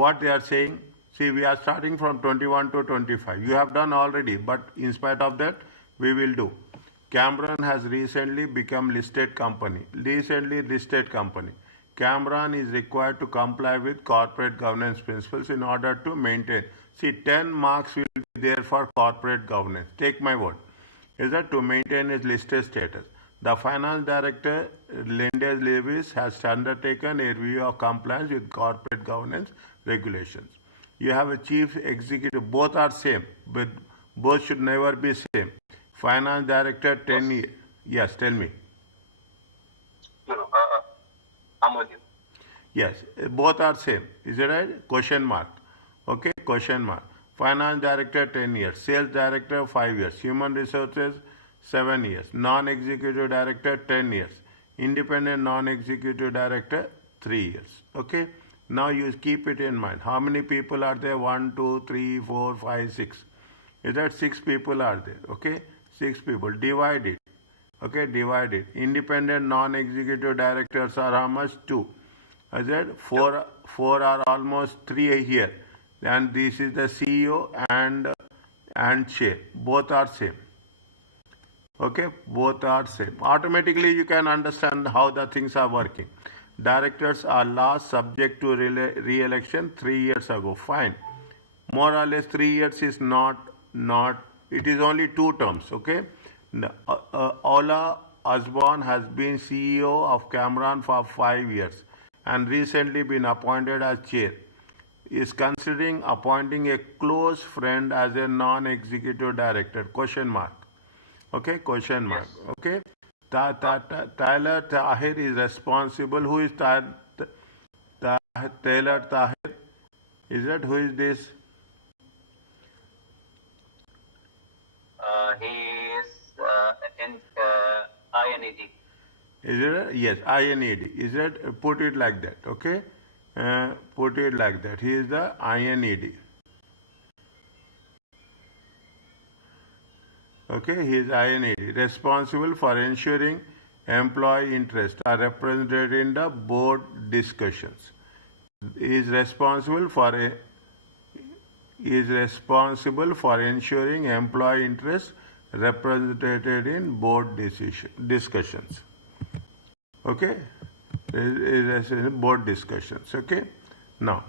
what they are saying. See, we are starting from 21 to 25. You have done already, but in spite of that, we will do. Cameron has recently become listed company. Recently listed company. Cameron is required to comply with corporate governance principles in order to maintain. See, 10 marks will be there for corporate governance. Take my word. Is that to maintain its listed status. The finance director, Linda Lewis, has undertaken a review of compliance with corporate governance regulations. You have a chief executive, both are same, but both should never be same. Finance director, 10 years. Yes, tell me. No, I'm with you. Yes, both are same. Is it right? Question mark. Okay, question mark. Finance director, 10 years. Sales director, 5 years. Human resources, 7 years. Non-executive director, 10 years. Independent non-executive director, 3 years. Okay. Now you keep it in mind. How many people are there? 1, 2, 3, 4, 5, 6. Is that 6 people are there? Okay. 6 people. Divide it. Okay, divide it. Independent non-executive directors are how much? 2. I said 4 are almost 3 here. And this is the CEO and chair. Both are same. Okay, both are same. Automatically you can understand how the things are working. Directors are last subject to re-election 3 years ago. Fine. More or less 3 years is not, it is only 2 terms, okay? Ola Osborne has been CEO of Cameron for 5 years and recently been appointed as chair. Is considering appointing a close friend as a non-executive director, question mark. Okay, question mark. Okay. Tyler Tahir is responsible. Who is Tyler Tahir? Is that who is this? He is in INED. Is it? Yes, INED. Is it? Put it like that. Okay. Put it like that. He is the INED. Okay, he is INED, responsible for ensuring employee interests are represented in the board discussions. He is responsible for ensuring employee interests represented in board discussions. Okay, is board discussions. Okay, now.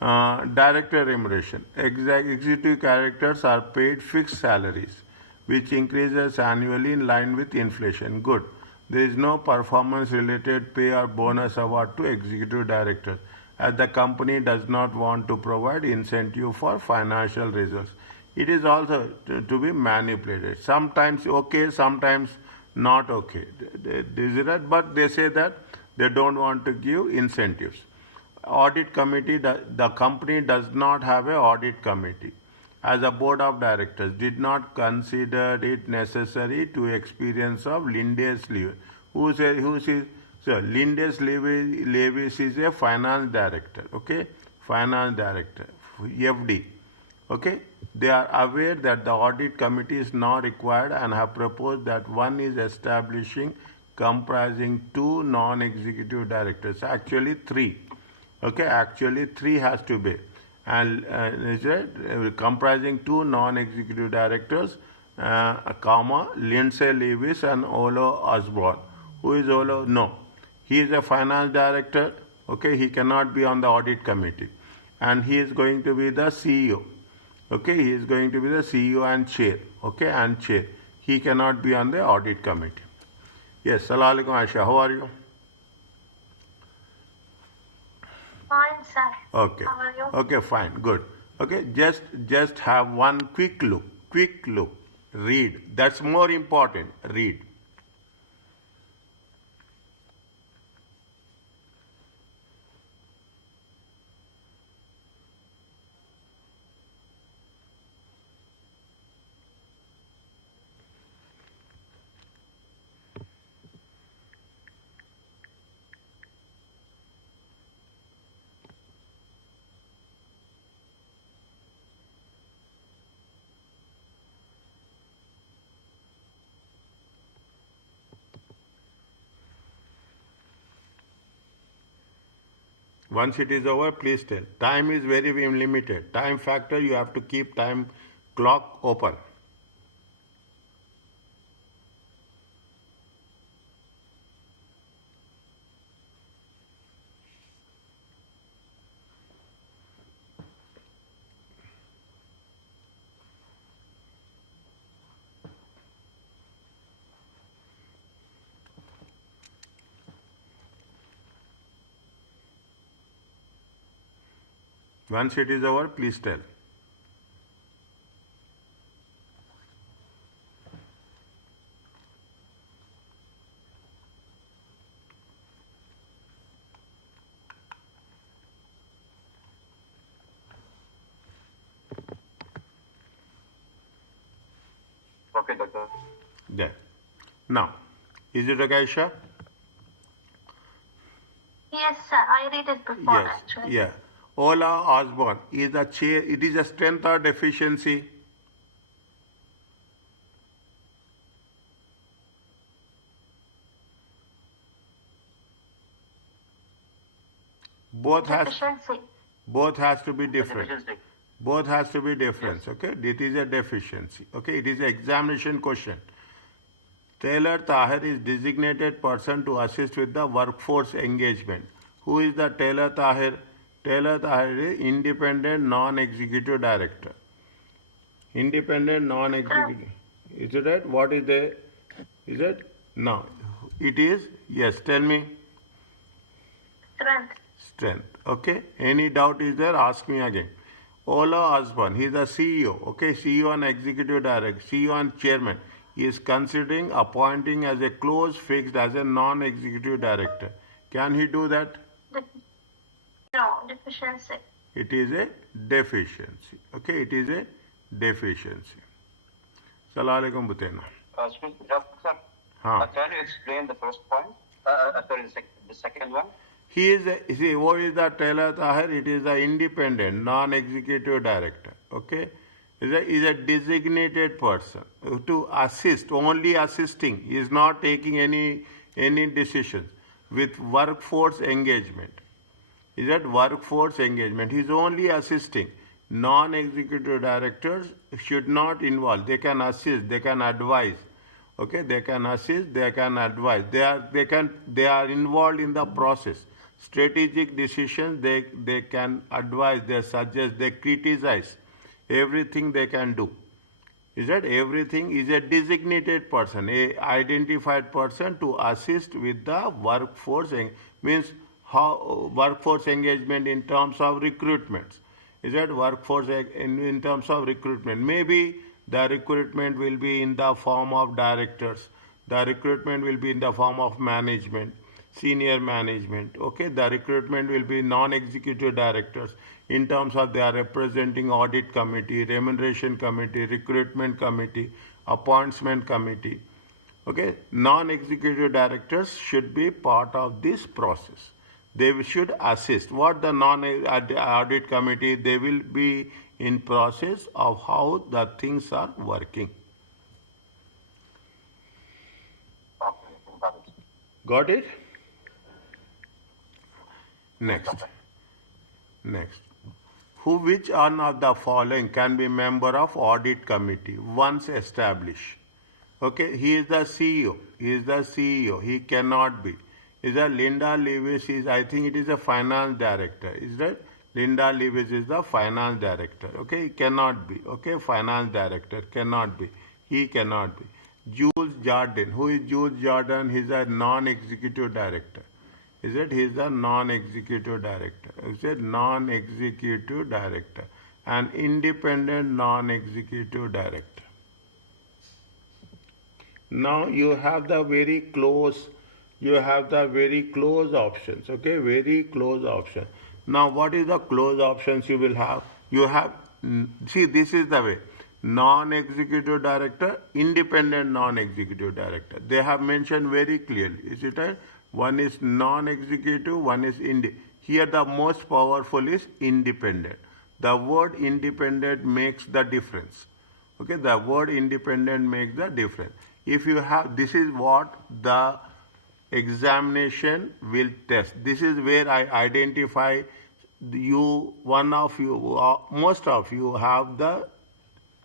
Director remuneration. Executive directors are paid fixed salaries, which increases annually in line with inflation. Good. There is no performance-related pay or bonus award to executive directors, as the company does not want to provide incentive for financial results. It is also to be manipulated. Sometimes okay, sometimes not okay. But they say that they don't want to give incentives. Audit committee, the company does not have an audit committee. As a board of directors did not consider it necessary to experience of Linda's Lewis. Who is so Linda's Lewis is a finance director, okay? Finance director, FD. Okay? They are aware that the audit committee is not required and have proposed that one is establishing comprising 2 non-executive directors, actually 3. Okay, actually 3 has to be. And comprising 2 non-executive directors, Lindsay Lewis and Olo Osborne. Who is Olo? No. He is a finance director. Okay, he cannot be on the audit committee. And he is going to be the CEO. Okay, he is going to be the CEO and chair. Okay, and chair. He cannot be on the audit committee. Yes, Assalamu alaikum, Aisha. How are you? Fine, sir. Okay. How are you? Okay, fine, good. Okay, just have one quick look. Read. That's more important. Read. Once it is over, please tell. Time is very limited. Time factor, you have to keep time clock open. Once it is over, please tell. Okay, doctor. There. Now, is it okay, Aisha? Yes, sir. I read it before Yes. actually. Yeah. Ola Osborne is a chair. It is a strength or deficiency? Both has Deficiency. to be different. Deficiency. Both has to be different. Okay. It is a deficiency. Okay. It is an examination question. Taylor Tahir is designated person to assist with the workforce engagement. Who is the Taylor Tahir? Taylor Tahir is independent non-executive director. Independent non-executive. Is it right? What is the? Is it? No. It is? Yes. Tell me. Strength. Strength. Okay. Any doubt is there? Ask me again. Ola Osborne, he is the CEO. Okay. CEO and executive director. CEO and chairman. He is considering appointing as a close fixed as a non-executive director. Can he do that? De- no, deficiency. It is a deficiency. Okay. It is a deficiency. Assalamu alaikum Butena. Excuse me, doctor. Huh. Can you explain the first point? Sorry, the second one. He is a, see, what is the Taylor Tahir? It is the independent, non-executive director. Okay? Is a designated person to assist, only assisting. He is not taking any decisions with workforce engagement. Is that workforce engagement? He is only assisting. Non-executive directors should not involve. They can assist, they can advise. Okay, they can assist, they can advise. They are involved in the process. Strategic decisions, they can advise, they suggest, they criticize. Everything they can do. Is that everything is a designated person, a identified person to assist with the workforce, means how workforce engagement in terms of recruitments. Is that workforce in terms of recruitment? Maybe the recruitment will be in the form of directors. The recruitment will be in the form of management, senior management. Okay, the recruitment will be non-executive directors in terms of they are representing audit committee, remuneration committee, recruitment committee, appointment committee. Okay, non-executive directors should be part of this process. They should assist. What the non-audit committee, they will be in process of how the things are working. Okay, got it. Got it? Next. Which one of the following can be member of audit committee once established? Okay, he is the CEO. He cannot be. Is that Linda Lewis is, I think it is a finance director. Is that Linda Lewis is the finance director. Okay, he cannot be. Okay, finance director cannot be. He cannot be. Jules Jordan. Who is Jules Jordan? He is a non-executive director. Is it? He is a non-executive director. Is it non-executive director? An independent non-executive director. Now you have the very close options. Okay, very close option. Now what is the close options you will have? You have, see, this is the way. Non-executive director, independent non-executive director. They have mentioned very clearly. Is it right? One is non-executive, one is here the most powerful is independent. The word independent makes the difference. Okay, the word independent makes the difference. If you have, this is what the examination will test. This is where I identify you, one of you, most of you have the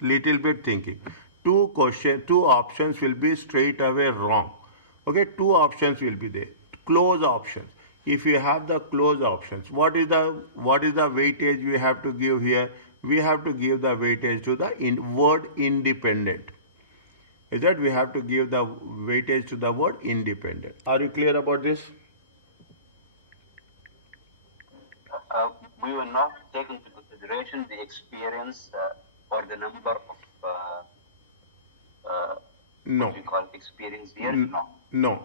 little bit thinking. Two options will be straight away wrong. Okay, two options will be there. Close options. If you have the close options, what is the weightage we have to give here? We have to give the weightage to the word independent. Is that we have to give the weightage to the word independent. Are you clear about this? We will not take into consideration the experience or the number of No. what we call experience here. No. No.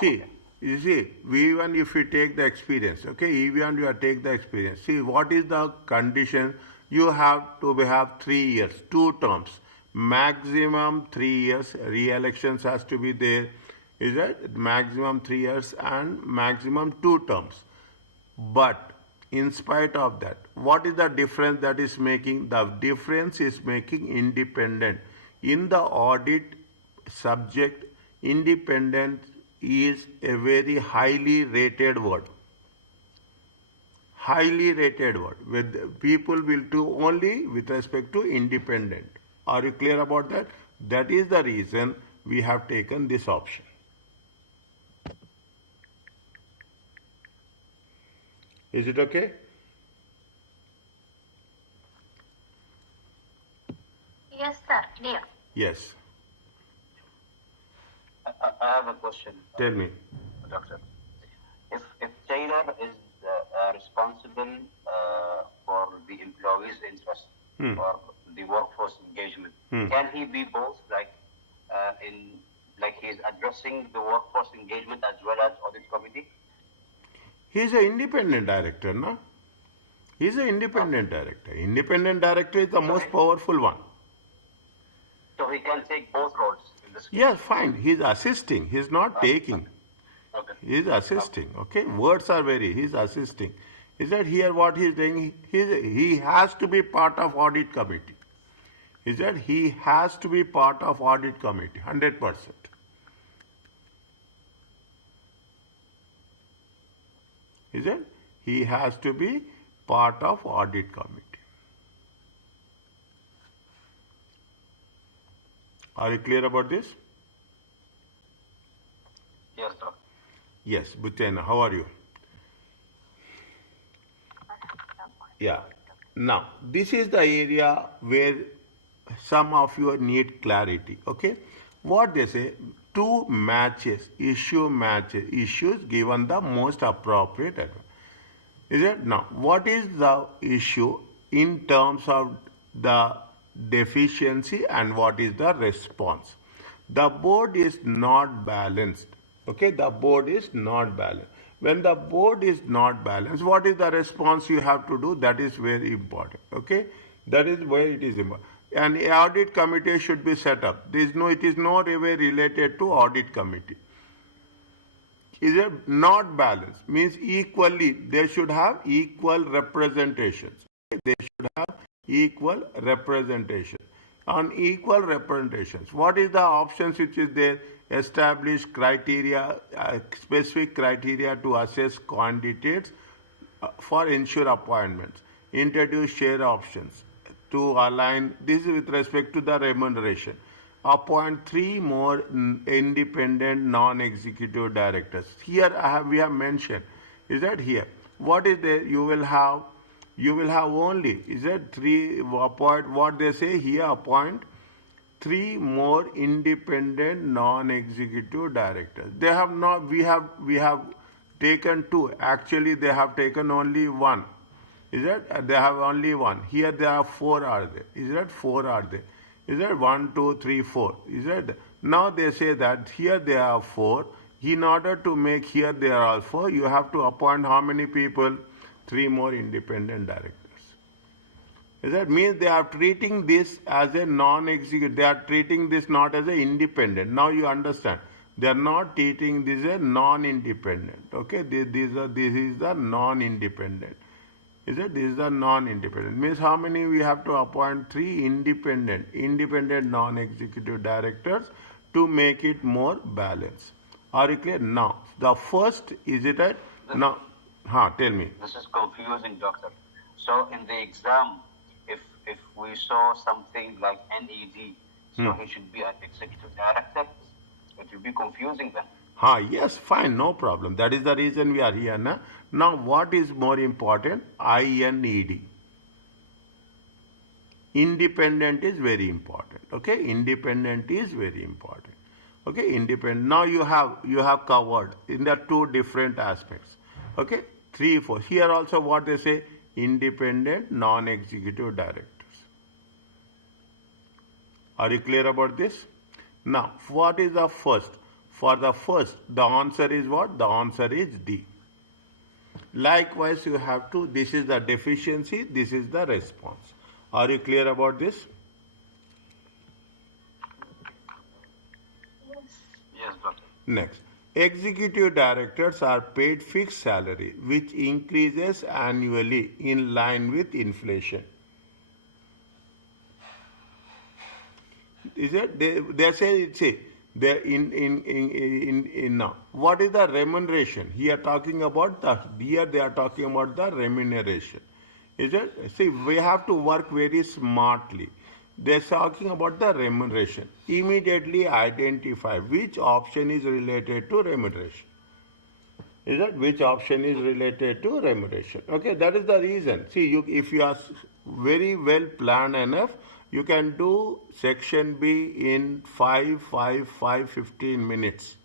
See, you see, even if you take the experience, okay, even you take the experience. See, what is the condition? You have to have 3 years, 2 terms, maximum 3 years. Re-elections has to be there. Is that maximum 3 years and maximum 2 terms? But in spite of that, what is the difference that is making? The difference is making independent. In the audit subject, independent is a very highly rated word. Highly rated word. With people will do only with respect to independent. Are you clear about that? That is the reason we have taken this option. Is it okay? Yes, sir. Clear. Yes. I have a question. Tell me. Doctor. If Taylor is responsible for the employee's interest or the workforce engagement, can he be both, like he is addressing the workforce engagement as well as audit committee? He is an independent director, no? He is an independent director. Independent director is the most powerful one. So he can take both roles in this case? Yes, fine. He is assisting. He is not taking. Okay. He is assisting. Okay, words are very. He is assisting. Is that here what he is doing? He has to be part of audit committee. Is that he has to be part of audit committee, 100%. Is it? He has to be part of audit committee. Are you clear about this? Yes, sir. Yes, Bhutena, how are you? Yeah. Now, this is the area where some of you need clarity. Okay? What they say, issues given the most appropriate advice. Is it? Now, what is the issue in terms of the deficiency and what is the response? The board is not balanced. Okay, the board is not balanced. When the board is not balanced, what is the response you have to do? That is very important. Okay, that is where it is important. An audit committee should be set up. It is no way related to audit committee. Is it not balanced? Means equally, they should have equal representations. They should have equal representation. On equal representations, what is the options which is there? Establish criteria, specific criteria to assess candidates for ensure appointments. Introduce share options to align. This is with respect to the remuneration. Appoint 3 more independent non-executive directors. Here we have mentioned. Is that here? What is there? You will have only, is that 3 appoint, what they say here, appoint 3 more independent non-executive directors. They have not, we have taken 2. Actually, they have taken only 1. Is that? They have only 1. Here there are 4 are there. Is that 4 are there? Is that 1, 2, 3, 4? Is that? Now they say that here there are 4. In order to make here there are 4, you have to appoint how many people? 3 more independent directors. That means they are treating this as a non-executive. They are treating this not as an independent. Now you understand. They are not treating this as a non-independent. Okay, this is the non-independent. Is it? This is the non-independent. Means how many we have to appoint? 3 independent non-executive directors to make it more balanced. Are you clear? Now, the first, is it right? Now, tell me. This is confusing, doctor. So in the exam, if we saw something like NED, so he should be an executive director. It will be confusing then. Yes, fine, no problem. That is the reason we are here. Na? Now, what is more important? INED. Independent is very important. Okay, independent is very important. Okay, independent. Now you have covered in the two different aspects. Okay, 3, 4. Here also what they say, independent non-executive directors. Are you clear about this? Now, what is the first? For the first, the answer is what? The answer is D. Likewise, you have to, this is the deficiency, this is the response. Are you clear about this? Yes, doctor. Next, executive directors are paid fixed salary, which increases annually in line with inflation. Is it? They say they in now. What is the remuneration? Here talking about here they are talking about the remuneration. Is it? See, we have to work very smartly. They're talking about the remuneration. Immediately identify which option is related to remuneration. Is it? Which option is related to remuneration? Okay, that is the reason. See, if you are very well planned enough, you can do section B in 15 minutes.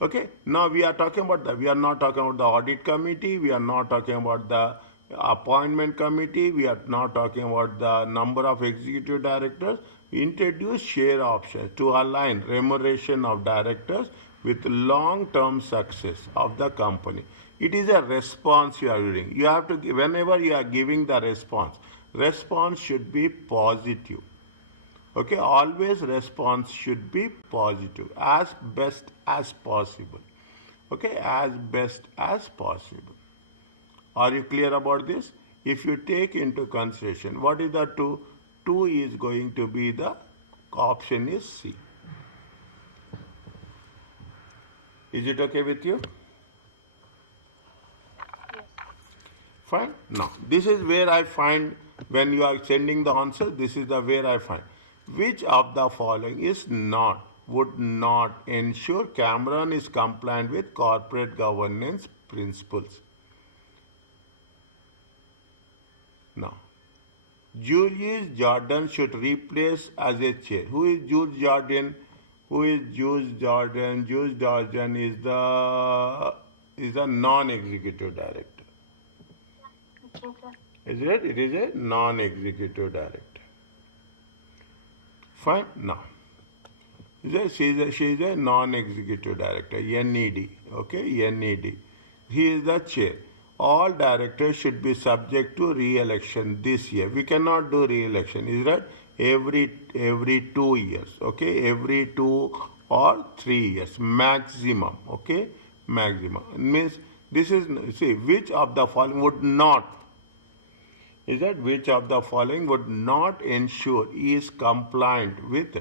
Okay, now we are talking about we are not talking about the audit committee, we are not talking about the appointment committee, we are not talking about the number of executive directors. Introduce share options to align remuneration of directors with long-term success of the company. It is a response you are doing. You have to, whenever you are giving the response should be positive. Okay, always response should be positive, as best as possible. Okay, as best as possible. Are you clear about this? If you take into consideration, what is the 2? 2 is going to be the option is C. Is it okay with you? Yes. Fine. Now, this is where I find when you are sending the answer, this is the where I find. Which of the following would not ensure Cameron is compliant with corporate governance principles? Now, Julius Jordan should replace as a chair. Who is Jules Jordan? Jules Jordan is the non-executive director. Okay, sir. Is it? It is a non-executive director. Fine. Now, she is a non-executive director, NED. Okay, NED. He is the chair. All directors should be subject to re-election this year. We cannot do re-election. Is that every 2 years? Okay, every 2 or 3 years maximum. Okay, maximum. It means this is, see, which of the following would not? Is that which of the following would not ensure he is compliant with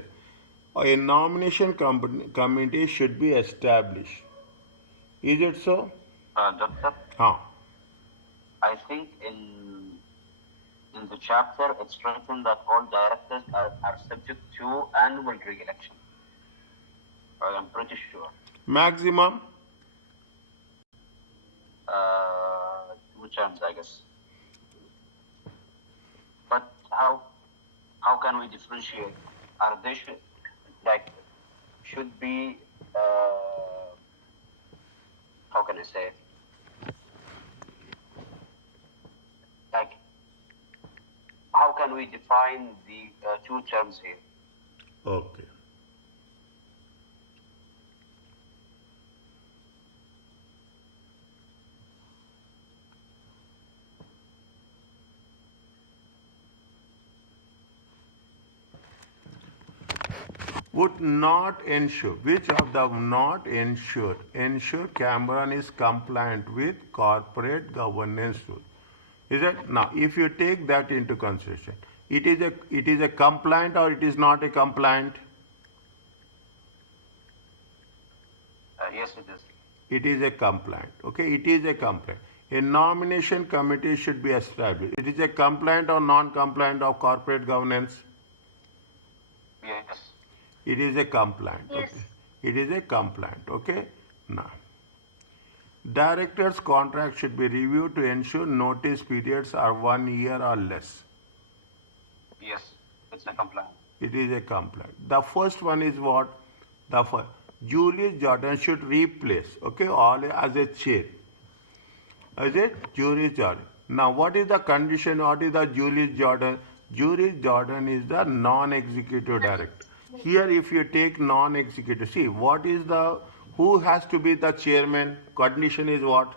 a nomination committee should be established? Is it so? Doctor, I think in the chapter it's written that all directors are subject to annual re-election. I am pretty sure. Maximum? 2 terms, I guess. But how can we differentiate? Are they should be how can I say it? Like, how can we define the 2 terms here? Okay. Would not ensure, which of the not ensure Cameron is compliant with corporate governance rule? Is it? Now, if you take that into consideration, it is a compliant or it is not a compliant? Yes, Yes, it is. It is a compliant. Okay, it is a compliant. A nomination committee should be established. It is a compliant or non-compliant of corporate governance. Yes. It is a compliant. Yes. Okay. It is a compliant. Okay. Now, director's contract should be reviewed to ensure notice periods are 1 year or less. Yes, it's a compliant. It is a complaint. The first one is what? The first, Julius Jordan should replace, okay, all as a chair. Is it? Julius Jordan. Now, what is the condition? What is the Julius Jordan? Julius Jordan is the non-executive director. Here, if you take non-executive, see, what is the, who has to be the chairman? Condition is what?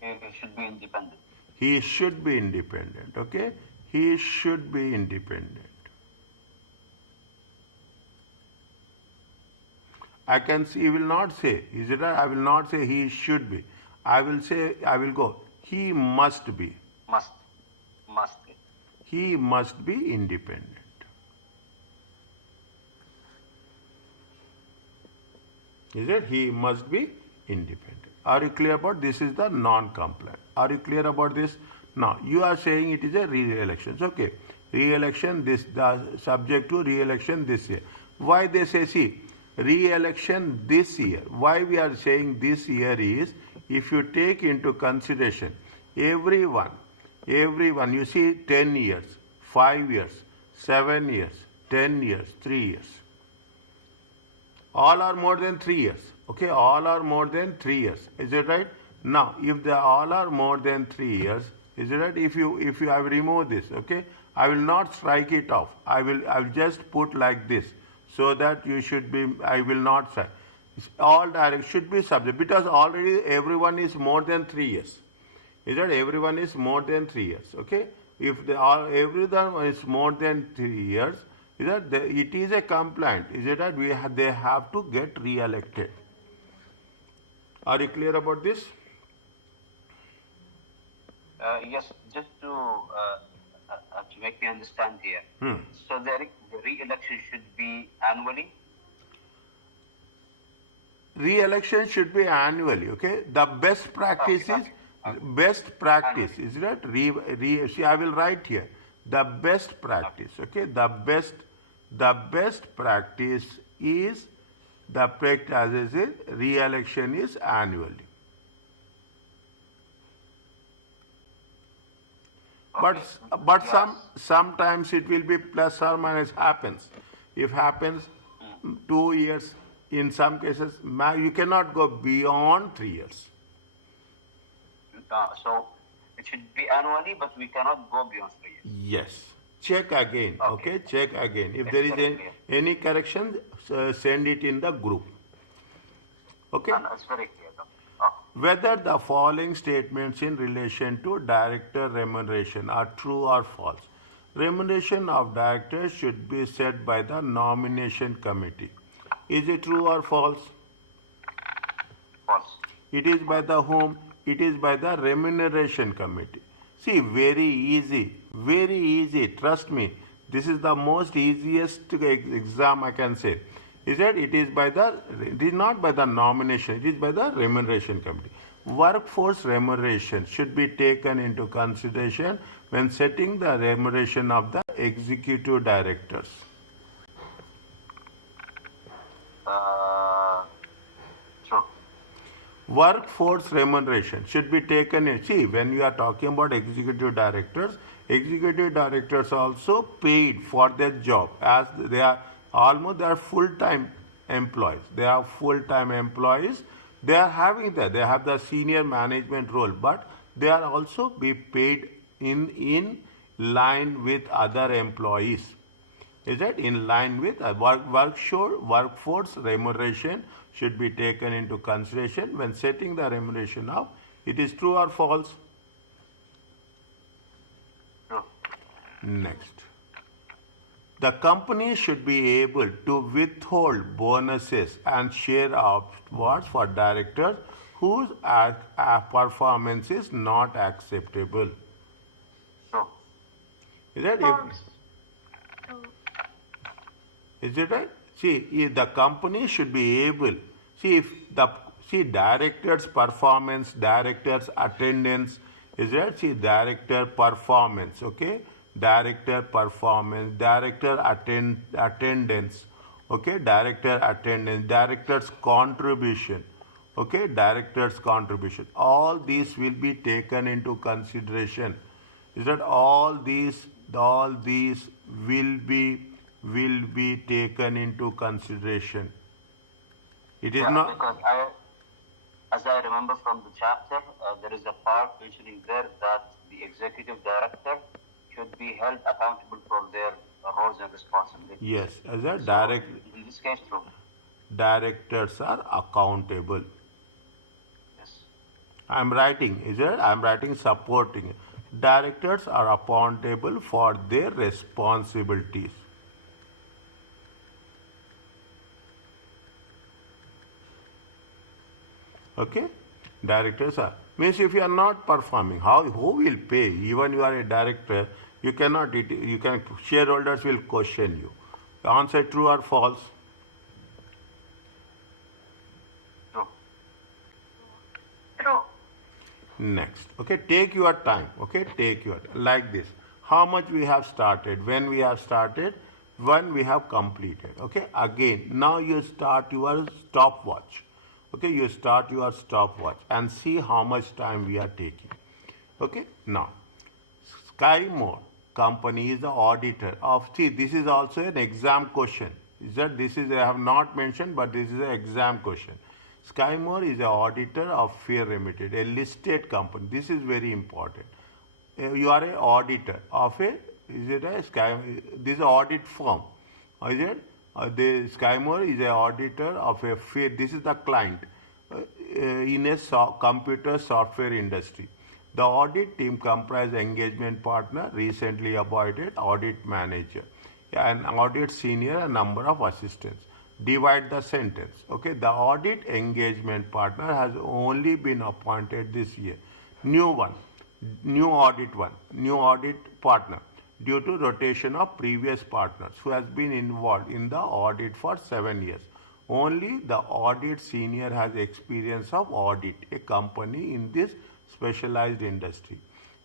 He should be independent. He should be independent, okay? He should be independent. I can see, he will not say, is it right? I will not say he should be. I will say, I will go, he must be. Must. Be. He must be independent. Is it? He must be independent. Are you clear about this? Is the non-compliant. Are you clear about this? Now, you are saying it is a re-election. Okay. Re-election, this, the subject to re-election this year. Why they say, see, re-election this year. Why we are saying this year is, if you take into consideration, everyone, you see 10 years, 5 years, 7 years, 10 years, 3 years. All are more than 3 years. Okay, all are more than 3 years. Is it right? Now, if they all are more than 3 years, is it right? If you have removed this, okay, I will not strike it off. I will just put like this, so that you should be. I will not strike. All direct should be subject, because already everyone is more than 3 years. Is that everyone is more than 3 years? Okay, if they all everyone is more than 3 years, is that it is a compliant. Is it that they have to get re-elected? Are you clear about this? Yes, just to make me understand here. So the re-election should be annually? Re-election should be annually. Okay, the best practice is best practice. Is that see, I will write here the best practice. Okay, the best practice is the practice as I said, re-election is annually. Okay. But Yes. sometimes it will be plus or minus happens. If happens 2 years, in some cases you cannot go beyond 3 years. So it should be annually, but we cannot go beyond 3 years. Yes. Check again. Okay. Check again. If there is very clear. any correction, send it in the group. Okay. No, it's very clear. Whether the following statements in relation to director remuneration are true or false. Remuneration of directors should be set by the nomination committee. Is it true or false? False. It is by the whom? It is by the remuneration committee. See, very easy, trust me. This is the most easiest exam I can say. Is that it is not by the nomination, it is by the remuneration committee. Workforce remuneration should be taken into consideration when setting the remuneration of the executive directors. True. Workforce remuneration should be taken in. See, when you are talking about executive directors also paid for their job, as they are full-time employees. They are full-time employees. They are having that. They have the senior management role, but they are also be paid in line with other employees. Is that in line with workforce remuneration should be taken into consideration when setting the remuneration of. It is true or false? True. Next. The company should be able to withhold bonuses and share awards for directors whose performance is not acceptable. True. Is that False. True. is it right? if the company should be able, if the, director's performance, director's attendance, is that, director performance, okay, director performance, director attendance, okay, director attendance, director's contribution, okay, director's contribution, all these will be taken into consideration. Is that all these will be taken into consideration. It is not because as I remember from the chapter, there is a part mentioning there that the executive director should be held accountable for their roles and responsibilities. yes, as a So, in this case, true. directors are accountable. Yes. I'm writing supporting. Directors are accountable for their responsibilities. Okay? Directors are. Means if you are not performing, who will pay? Even you are a director, you cannot, shareholders will question you. Answer true or false? True. True. Next, okay, take your time, okay, like this. How much we have started, when we have started, when we have completed, okay. Again, now you start your stopwatch, okay, you start your stopwatch and see how much time we are taking, okay. Now, Skymore company is the auditor of, this is also an exam question. Is that, this is, I have not mentioned, but this is an exam question. Skymore is the auditor of Fair Limited, a listed company. This is very important. You are an auditor of a, is it a Sky, this is an audit firm. Is it? The Skymore is an auditor of a Fair, this is the client in a computer software industry. The audit team comprises engagement partner, recently appointed audit manager, an audit senior, a number of assistants. Divide the sentence. Okay, the audit engagement partner has only been appointed this year. New audit partner due to rotation of previous partners who has been involved in the audit for 7 years. Only the audit senior has experience of audit a company in this specialized industry.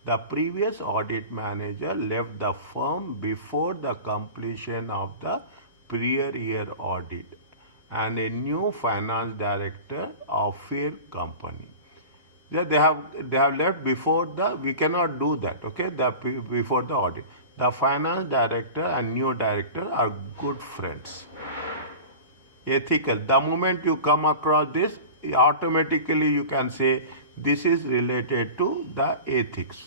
The previous audit manager left the firm before the completion of the prior year audit, and a new finance director of Fair company. They have left before the, we cannot do that, okay, before the audit. The finance director and new director are good friends. Ethical, the moment you come across this, automatically you can say this is related to the ethics.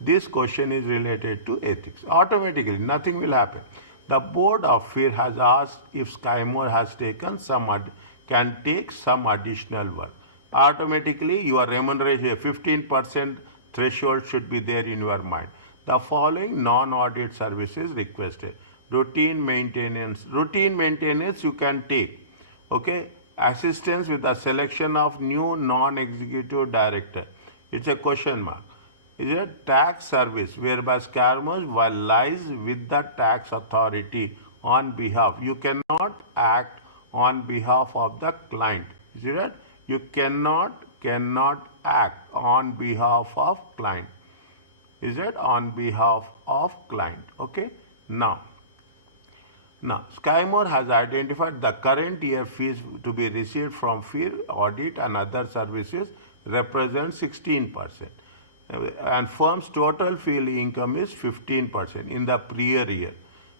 This question is related to ethics. Automatically, nothing will happen. The board of Fair has asked if Skymore has taken can take some additional work. Automatically, your remuneration 15% threshold should be there in your mind. The following non-audit services requested. Routine maintenance you can take. Okay, assistance with the selection of new non-executive director. It's a question mark. Is a tax service whereby Skymore lies with the tax authority on behalf. You cannot act on behalf of the client. Is it right? You cannot act on behalf of client. Is it on behalf of client? Okay. Now, Skymore has identified the current year fees to be received from Fair audit and other services represent 16%. And firm's total fee income is 15% in the prior year.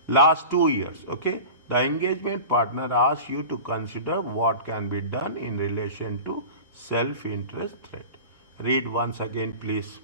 Last 2 years, okay? The engagement partner asks you to consider what can be done in relation to self-interest threat. Read once again, please.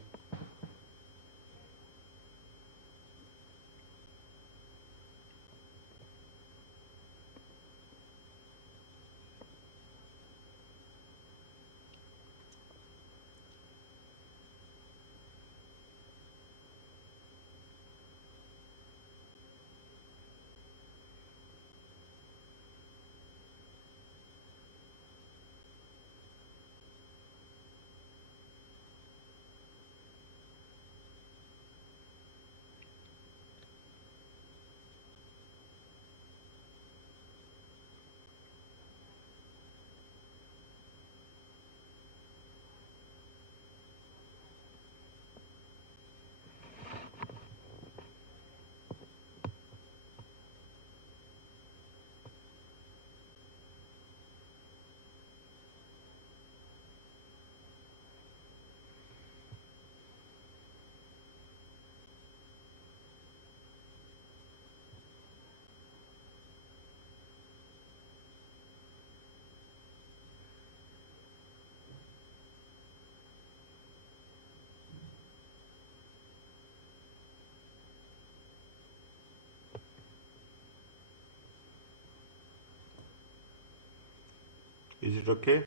Is it okay?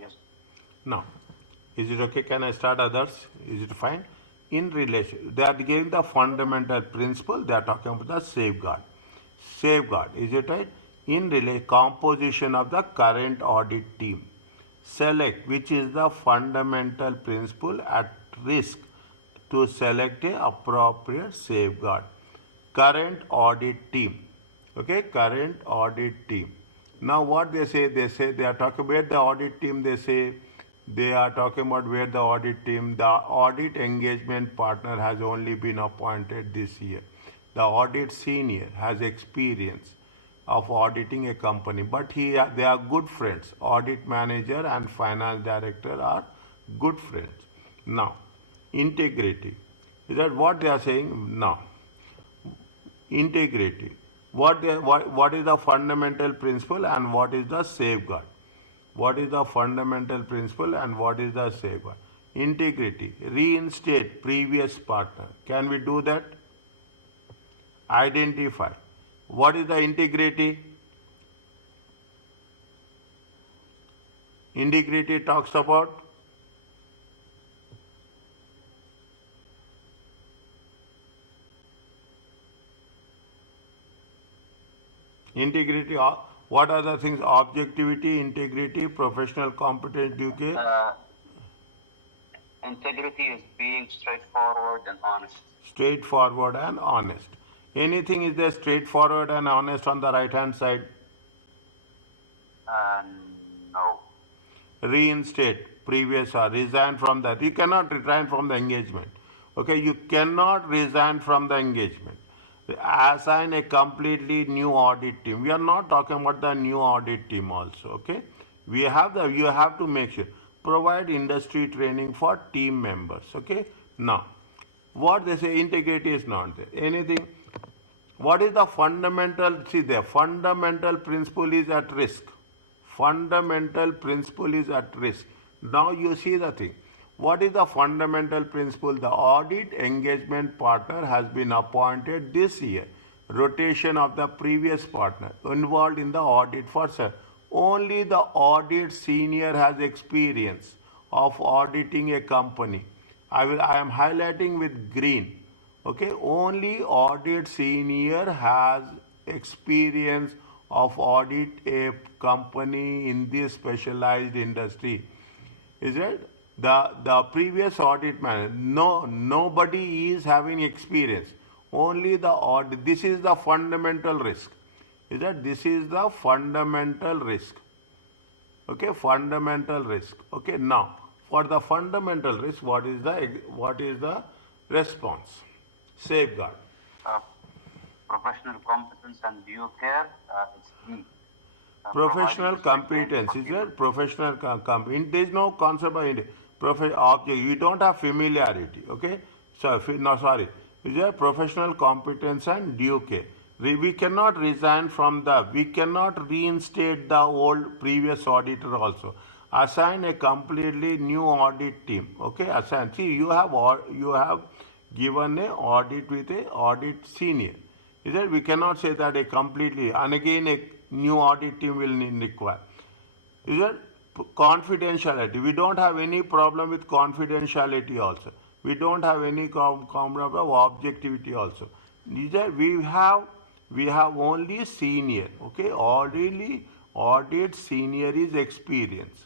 Yes. Now, is it okay? Can I start others? Is it fine? In relation, they are giving the fundamental principle, they are talking about the safeguard. Safeguard, is it right? In composition of the current audit team. Select which is the fundamental principle at risk to select a appropriate safeguard. Current audit team. Okay, current audit team. Now what they say they are talking about the audit team, they say they are talking about where the audit team, the audit engagement partner has only been appointed this year. The audit senior has experience of auditing a company, but they are good friends. Audit manager and finance director are good friends. Now, integrity. Is that what they are saying? Now, integrity. What is the fundamental principle and what is the safeguard? What is the fundamental principle and what is the safeguard? Integrity. Reinstate previous partner. Can we do that? Identify. What is the integrity? Integrity talks about integrity. What are the things? Objectivity, integrity, professional competence, due care. Integrity is being straightforward and honest. Straightforward and honest. Anything is there straightforward and honest on the right hand side? No. Reinstate previous or resign from that. You cannot resign from the engagement. Okay, you cannot resign from the engagement. Assign a completely new audit team. We are not talking about the new audit team also. Okay, you have to make sure. Provide industry training for team members. Okay, now what they say, integrity is not there. Anything. What is the fundamental? See, the fundamental principle is at risk. Fundamental principle is at risk. Now you see the thing. What is the fundamental principle? The audit engagement partner has been appointed this year. Rotation of the previous partner involved in the audit for only the audit senior has experience of auditing a company. I am highlighting with green. Okay, only audit senior has experience of audit a company in this specialized industry. Is it? The previous audit manager, nobody is having experience. Only the audit. This is the fundamental risk. Is that this is the fundamental risk? Okay, fundamental risk. Okay, now for the fundamental risk, what is the response? Safeguard. Professional competence and due care. It's key. Professional competence is there. Professional competence. There is no concept of object. You don't have familiarity. Okay. So no, sorry. Is there professional competence and due care? We cannot resign from we cannot reinstate the old previous auditor also. Assign a completely new audit team. Okay. Assign. See, you have given a audit with a audit senior. Is that we cannot say that a completely and again a new audit team will require. Is that confidentiality? We don't have any problem with confidentiality also. We don't have any problem of objectivity also. Is that we have only senior. Okay, audit senior is experience.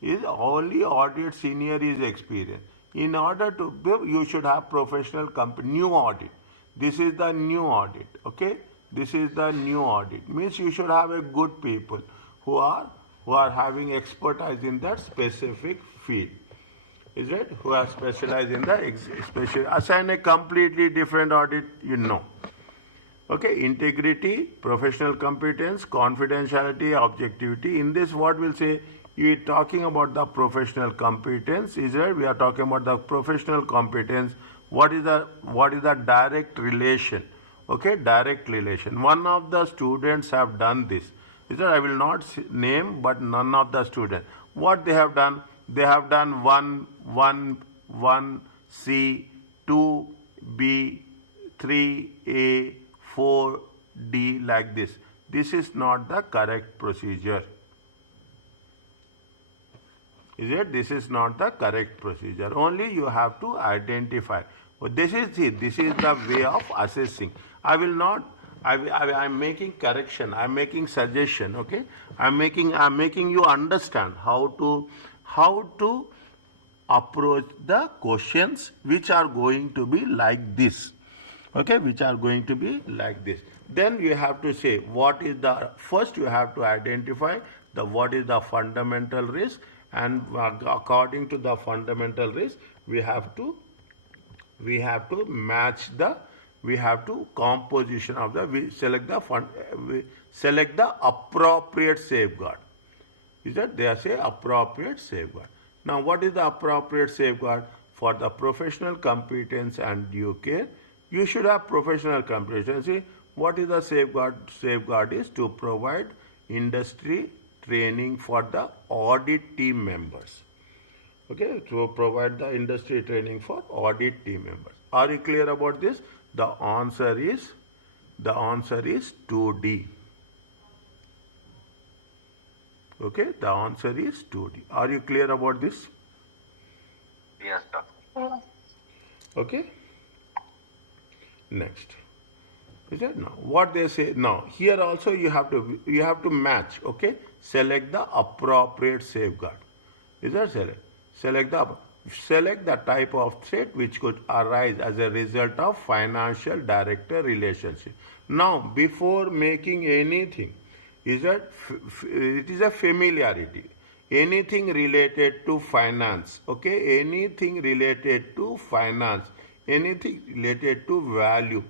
Is only audit senior is experience. In order to you should have professional company new audit. This is the new audit. Okay, this is the new audit. Means you should have a good people who are having expertise in that specific field. Is it? Who are specialized in the special. Assign a completely different audit. Okay, integrity, professional competence, confidentiality, objectivity. In this, what we'll say, you are talking about the professional competence. Is it? We are talking about the professional competence. What is the direct relation? Okay, direct relation. One of the students have done this. Is that I will not name, but none of the students. What they have done? They have done 1C, 2B, 3A, 4 D like this. This is not the correct procedure. Is it? This is not the correct procedure. Only you have to identify. This is it. This is the way of assessing. I will not. I'm making correction. I'm making suggestion. Okay. I'm making you understand how to approach the questions which are going to be like this. Okay, which are going to be like this. Then you have to say what is the first. You have to identify what is the fundamental risk, and according to the fundamental risk, we have to match the. We have to composition of the. We select the appropriate safeguard. Is that they say appropriate safeguard. Now, what is the appropriate safeguard for the professional competence and due care? You should have professional competence. See, what is the safeguard? Safeguard is to provide industry training for the audit team members. Okay, to provide the industry training for audit team members. Are you clear about this? The answer is 2D. Okay, the answer is 2D. Are you clear about this? Yes, doctor. Yes. Okay. Next. Is it now? What they say now? Here also you have to match. Okay. Select the appropriate safeguard. Is that select? Select the type of threat which could arise as a result of financial director relationship. Now, before making anything, it is a familiarity. Anything related to finance, okay? Anything related to finance, anything related to value.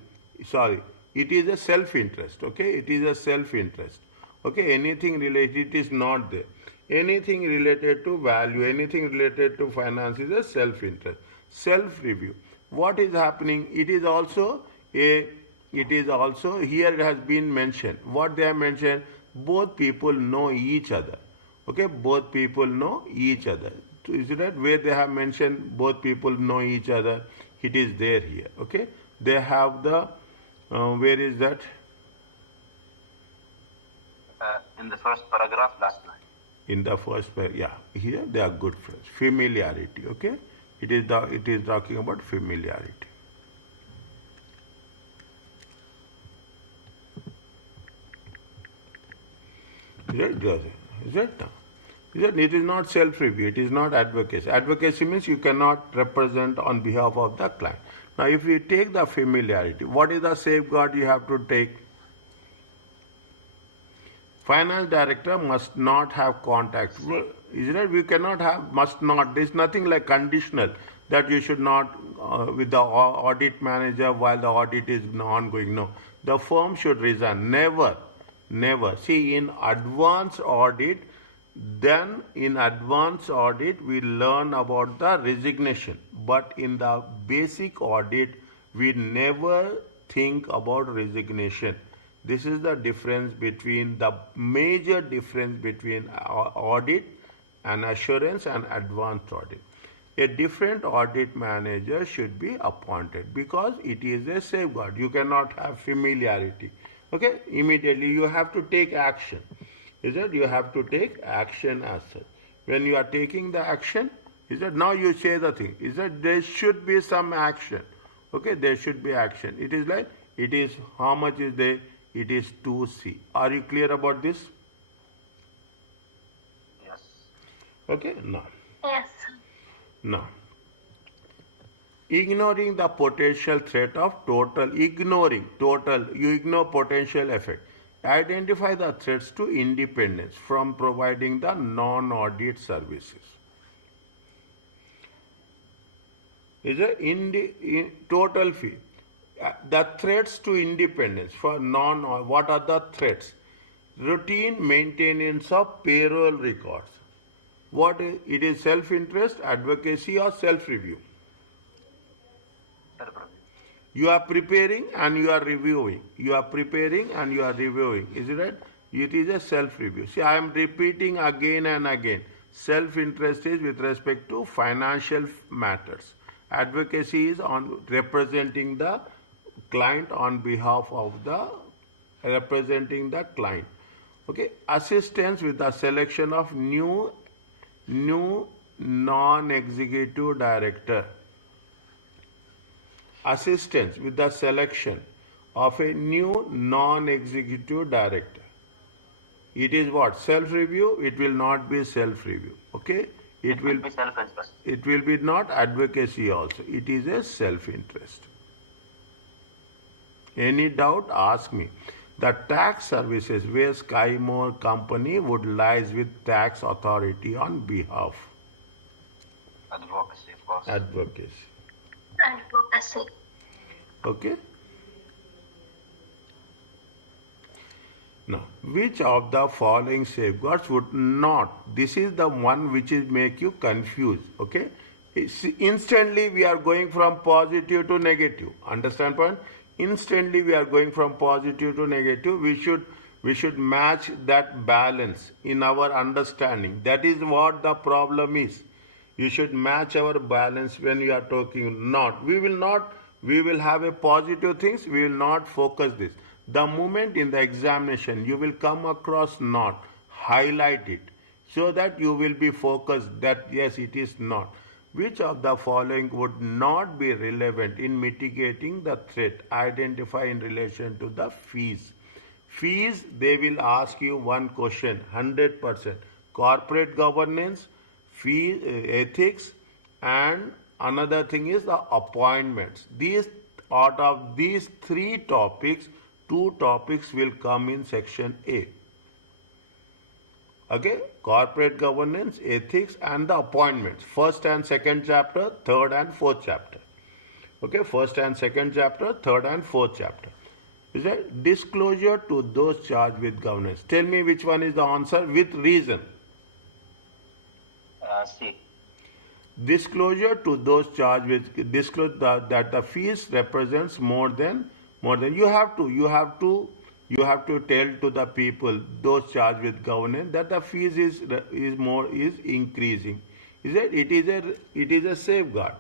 Sorry, it is a self-interest, okay? It is a self-interest, okay? Anything related, it is not there. Anything related to value, anything related to finance is a self-interest. Self-review. What is happening? It is also here it has been mentioned. What they have mentioned, both people know each other. Okay, both people know each other. So is it that where they have mentioned both people know each other? It is there here. Okay, they have the where is that? In the first paragraph, last line. In the first paragraph, yeah. Here they are good friends. Familiarity. Okay, it is talking about familiarity. Is it now? It is not self-review, it is not advocacy. Advocacy means you cannot represent on behalf of the client. Now, if we take the familiarity, what is the safeguard you have to take? Finance director must not have contact. Is it? We cannot have, must not. There is nothing like conditional that you should not with the audit manager while the audit is ongoing. No. The firm should resign. Never. See, in advanced audit, we learn about the resignation. But in the basic audit, we never think about resignation. This is the major difference between audit and assurance and advanced audit. A different audit manager should be appointed because it is a safeguard. You cannot have familiarity. Okay, immediately you have to take action. Is it? You have to take action as such. When you are taking the action, is that now you say the thing. Is that there should be some action. Okay, there should be action. It is like, it is, how much is there? It is 2C. Are you clear about this? Yes. Okay, now. Yes. Now. Ignoring the potential threat of you ignore potential effect. Identify the threats to independence from providing the non-audit services. Is a total fee. The threats to independence for what are the threats? Routine maintenance of payroll records. What is it? Is self-interest, advocacy, or self-review? You are preparing and you are reviewing. You are preparing and you are reviewing. Is it right? It is a self-review. See, I am repeating again and again. Self-interest is with respect to financial matters. Advocacy is on representing the client on behalf of the representing the client. Okay, assistance with the selection of new non-executive director. Assistance with the selection of a new non-executive director. It is what? Self-review? It will not be self-review. Okay? It will be self-interest. It will be not advocacy also. It is a self-interest. Any doubt? Ask me. The tax services where Skymore company would liaise with tax authority on behalf. Advocacy, of course. Advocacy. Advocacy. Okay? Now, which of the following safeguards would not? This is the one which is make you confused. Okay? Instantly we are going from positive to negative. Understand point? Instantly we are going from positive to negative. We should match that balance in our understanding. That is what the problem is. You should match our balance when you are talking. We will have a positive things, we will not focus this. The moment in the examination you will come across not, highlight it so that you will be focused that yes, it is not. Which of the following would not be relevant in mitigating the threat? Identify in relation to the fees. Fees, they will ask you one question, 100%. Corporate governance, fee, ethics, and another thing is the appointments. Out of these three topics, 2 topics will come in section A. Okay, corporate governance, ethics, and the appointments. First and second chapter, third and fourth chapter. Okay, first and second chapter, third and fourth chapter. Is that disclosure to those charged with governance? Tell me which one is the answer with reason. C. Disclosure to those charged with that the fees represents more than you have to tell to the people those charged with governance that the fees is increasing. It is a safeguard.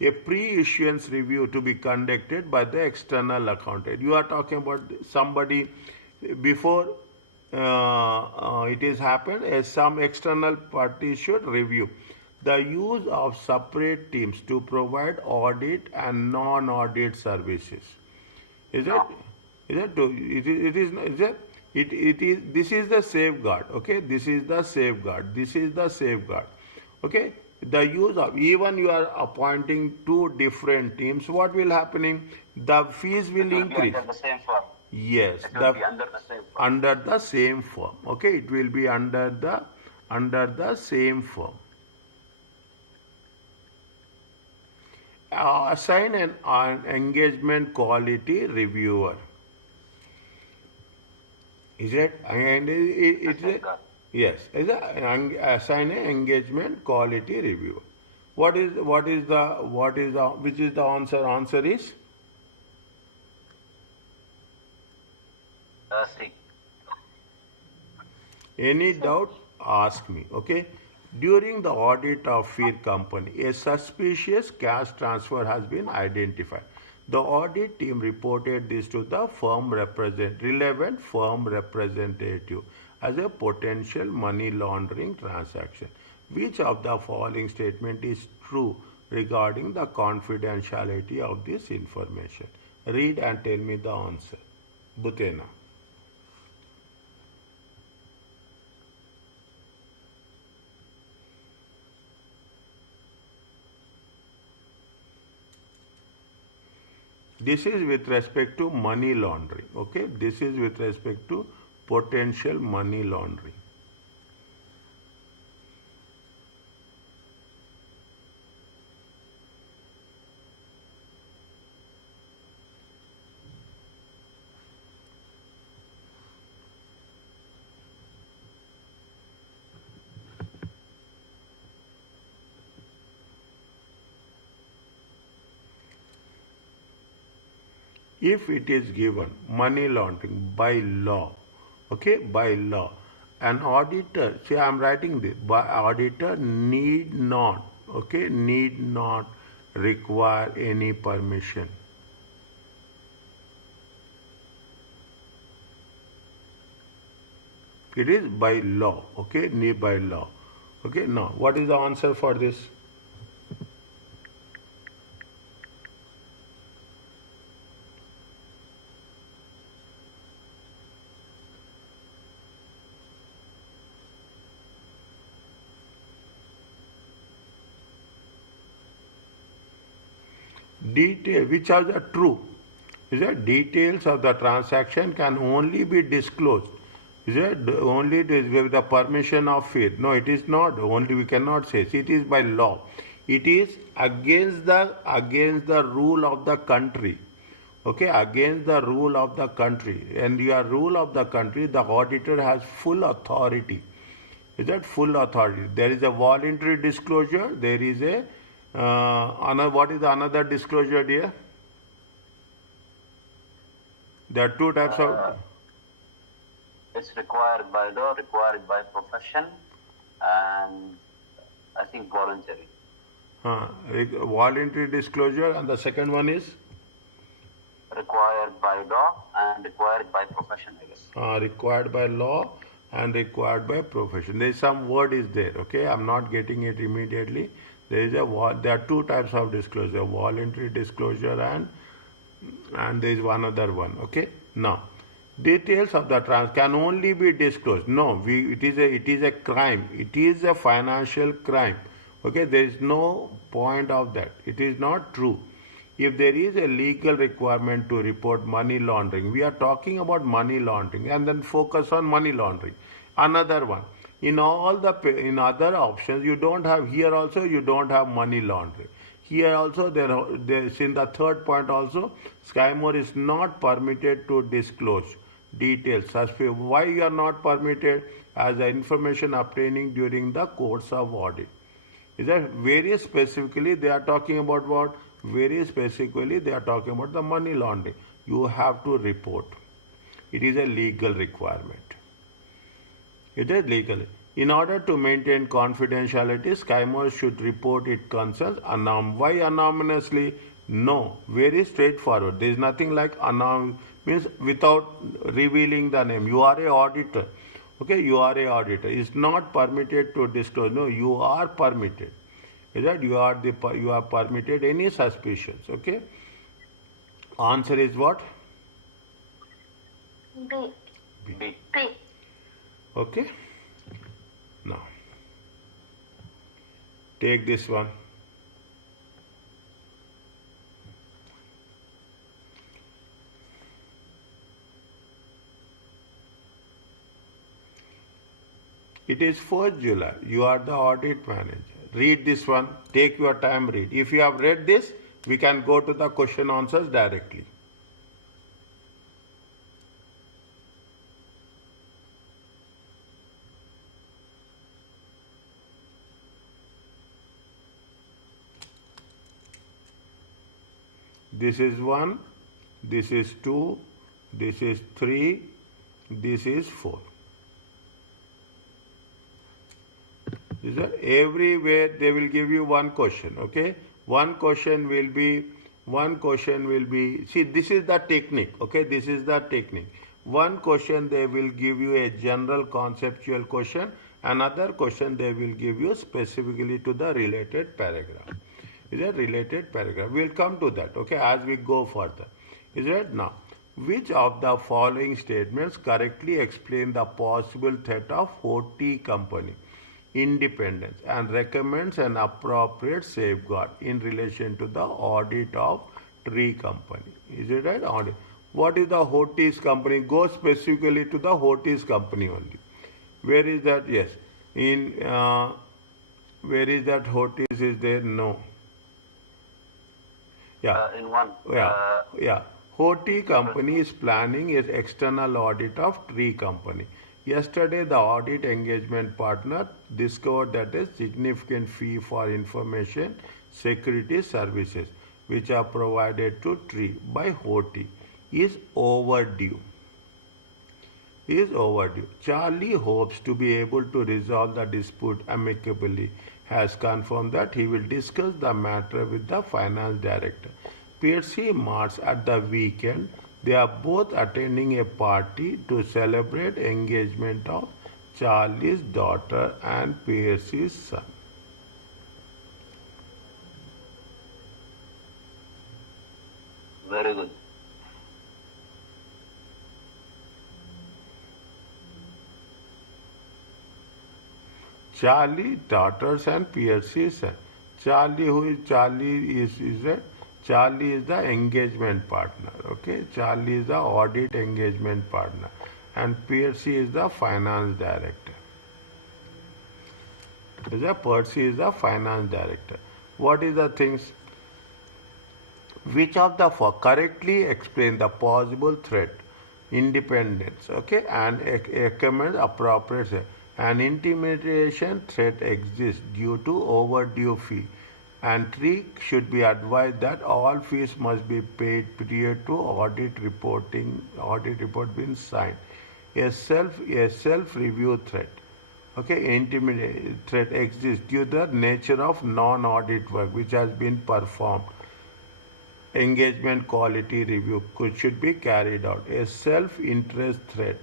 A pre-issuance review to be conducted by the external accountant. You are talking about somebody before it is happened, as some external party should review. The use of separate teams to provide audit and non-audit services. This is the safeguard. Okay, this is the safeguard. Okay, the use of, even you are appointing 2 different teams, what will happening? The fees will increase. Under the same firm. Yes, It will be under the same firm. Under the same firm. Okay, it will be under the same firm. Assign an engagement quality reviewer. Is it? And yes. Assign an engagement quality reviewer. Which is the answer? Answer is C. Any doubt? Ask me. Okay. During the audit of fear company, a suspicious cash transfer has been identified. The audit team reported this to the relevant firm representative as a potential money laundering transaction. Which of the following statement is true regarding the confidentiality of this information? Read and tell me the answer. Butena. This is with respect to money laundering. Okay, this is with respect to potential money laundering. If it is given money laundering by law, okay, by law, an auditor, see I am writing this, by auditor need not require any permission. It is by law. Okay, by law. Okay, now what is the answer for this? Detail, which are the true? Is that details of the transaction can only be disclosed? Is it only with the permission of faith? No, it is not. Only we cannot say. It is by law. It is against the rule of the country. Okay, against the rule of the country. And your rule of the country, the auditor has full authority. Is that full authority? There is a voluntary disclosure. There is a what is another disclosure, dear? There are two types of. It's required by law, required by profession, and I think voluntary. Voluntary disclosure, and the second one is required by law and required by profession, I guess. Required by law and required by profession. There is some word is there. Okay, I'm not getting it immediately. There are two types of disclosure: voluntary disclosure and there is one other one. Okay, now details of the can only be disclosed. No, it is a crime. It is a financial crime. Okay, there is no point of that. It is not true. If there is a legal requirement to report money laundering, we are talking about money laundering and then focus on money laundering. Another one. In other options, you don't have, here also you don't have money laundering. Here also, there in the third point also, SkyMore is not permitted to disclose details. Why you are not permitted? As the information obtaining during the course of audit. Is that very specifically they are talking about what? Very specifically they are talking about the money laundering. You have to report. It is a legal requirement. It is legal. In order to maintain confidentiality, SkyMore should report its concerns Why anonymously? No, very straightforward. There is nothing like means without revealing the name. You are a auditor. Okay, you are a auditor. It's not permitted to disclose. No, you are permitted. Is that you are permitted any suspicions? Okay. Answer is what? B. B. B. Okay. Now, take this one. It is 4th July. You are the audit manager. Read this one. Take your time, read. If you have read this, we can go to the question answers directly. This is 1, this is 2, this is 3, this is 4. Everywhere they will give you one question. Okay, one question will be, see, this is the technique. Okay, this is the technique. One question they will give you a general conceptual question, another question they will give you specifically to the related paragraph. Is a related paragraph. We'll come to that, okay, as we go further. Is it now? Which of the following statements correctly explain the possible threat of OT company independence and recommends an appropriate safeguard in relation to the audit of tree company? Is it right? Audit. What is the Hotis company? Go specifically to the Hotis company only. Where is that? Yes. Where is that Hotis is there? No. Yeah. In one. Yeah. Hoti company is planning its external audit of tree company. Yesterday, the audit engagement partner discovered that a significant fee for information security services, which are provided to tree by Hoti, is overdue. Charlie hopes to be able to resolve the dispute amicably, has confirmed that he will discuss the matter with the finance director. Piercy March at the weekend, they are both attending a party to celebrate engagement of Charlie's daughter and Percy's son. Very good. Charlie, daughters and Percy's son. Charlie, who is Charlie is a Charlie is the engagement partner. Okay, Charlie is the audit engagement partner, and Percy is the finance director. Percy is the finance director. What is the things? Which of the four correctly explain the possible threat, independence, okay, and recommend appropriate. An intimidation threat exists due to overdue fee, and 3 should be advised that all fees must be paid prior to audit report being signed. A self review threat. Okay, intimidation threat exists due to the nature of non-audit work which has been performed. Engagement quality review should be carried out. A self-interest threat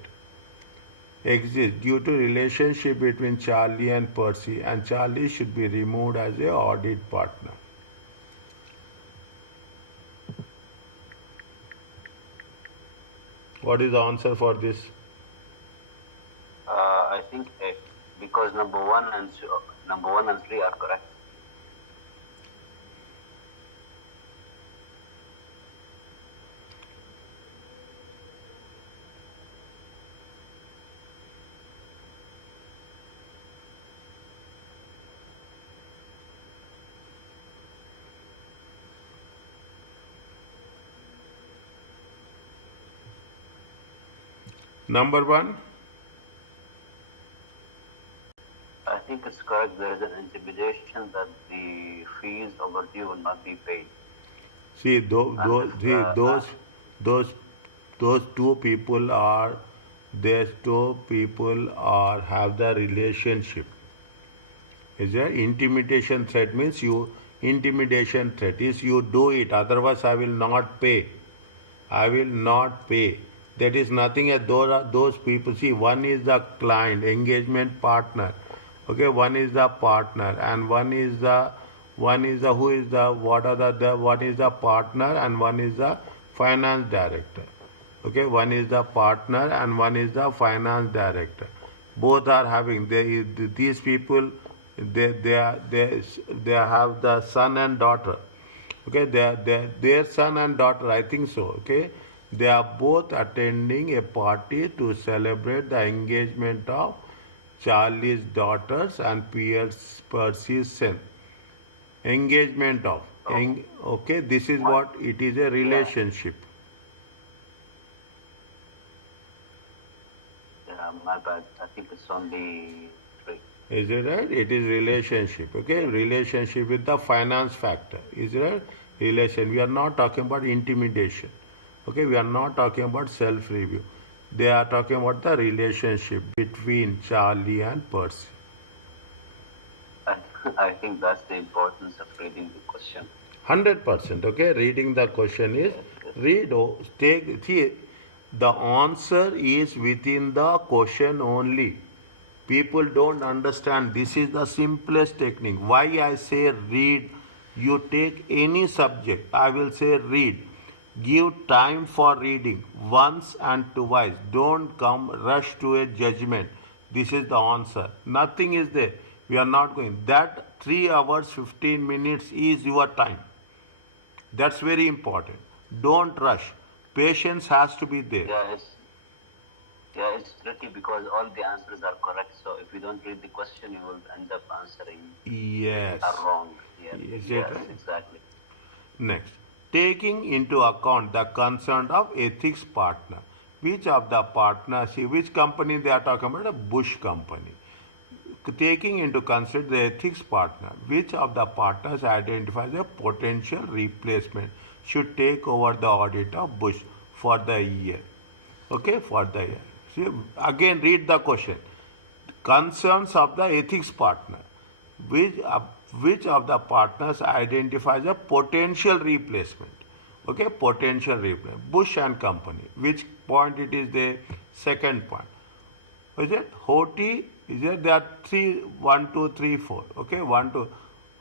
exists due to relationship between Charlie and Percy, and Charlie should be removed as a audit partner. What is the answer for this? I think because number one and 3 are correct. Number 1. I think it's correct. There is an intimidation that the fees overdue will not be paid. See, those two people are have the relationship. Is there intimidation threat means intimidation threat is you do it, otherwise I will not pay. I will not pay. That is nothing as those people. See, one is the client, engagement partner. Okay, one is the partner, and one is the one is the partner, and one is the finance director. Okay, one is the partner and one is the finance director. Both are having these people. They have the son and daughter. Okay, their son and daughter, I think so. Okay, they are both attending a party to celebrate the engagement of Charlie's daughters and Percy's son. Engagement of. Okay, this is what it is, a relationship. Yeah, my bad. I think it's only 3. Is it right? It is relationship. Okay, relationship with the finance factor. Is it right? Relation. We are not talking about intimidation. Okay, we are not talking about self-review. They are talking about the relationship between Charlie and Percy. I think that's the importance of reading the question. 100%. Okay, reading the question is see, the answer is within the question only. People don't understand. This is the simplest technique. Why I say read? You take any subject, I will say read. Give time for reading once and twice. Don't come rush to a judgment. This is the answer. Nothing is there. We are not going. That 3 hours 15 minutes is your time. That's very important. Don't rush. Patience has to be there. It's tricky because all the answers are correct. So if you don't read the question, you will end up answering wrong. Yes, exactly. Next, taking into account the concern of ethics partner. Which of the partners, which company they are talking about? A Bush company. Taking into consideration the ethics partner, which of the partners identifies a potential replacement should take over the audit of Bush for the year. Okay, for the year. See, again read the question. Concerns of the ethics partner. Which of the partners identifies a potential replacement? Okay, potential replacement. Bush and company. Which point it is the second point? Is it? HOTI, is it? There are three, 1, 2, 3, 4. Okay, 1, 2.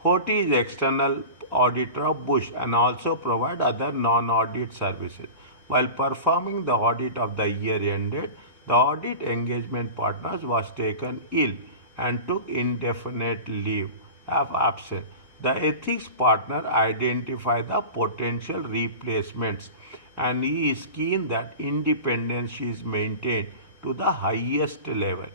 HOTI is external auditor of Bush and also provide other non-audit services. While performing the audit of the year ended, the audit engagement partners was taken ill and took indefinite leave of absence. The ethics partner identified the potential replacements and he is keen that independence is maintained to the highest level.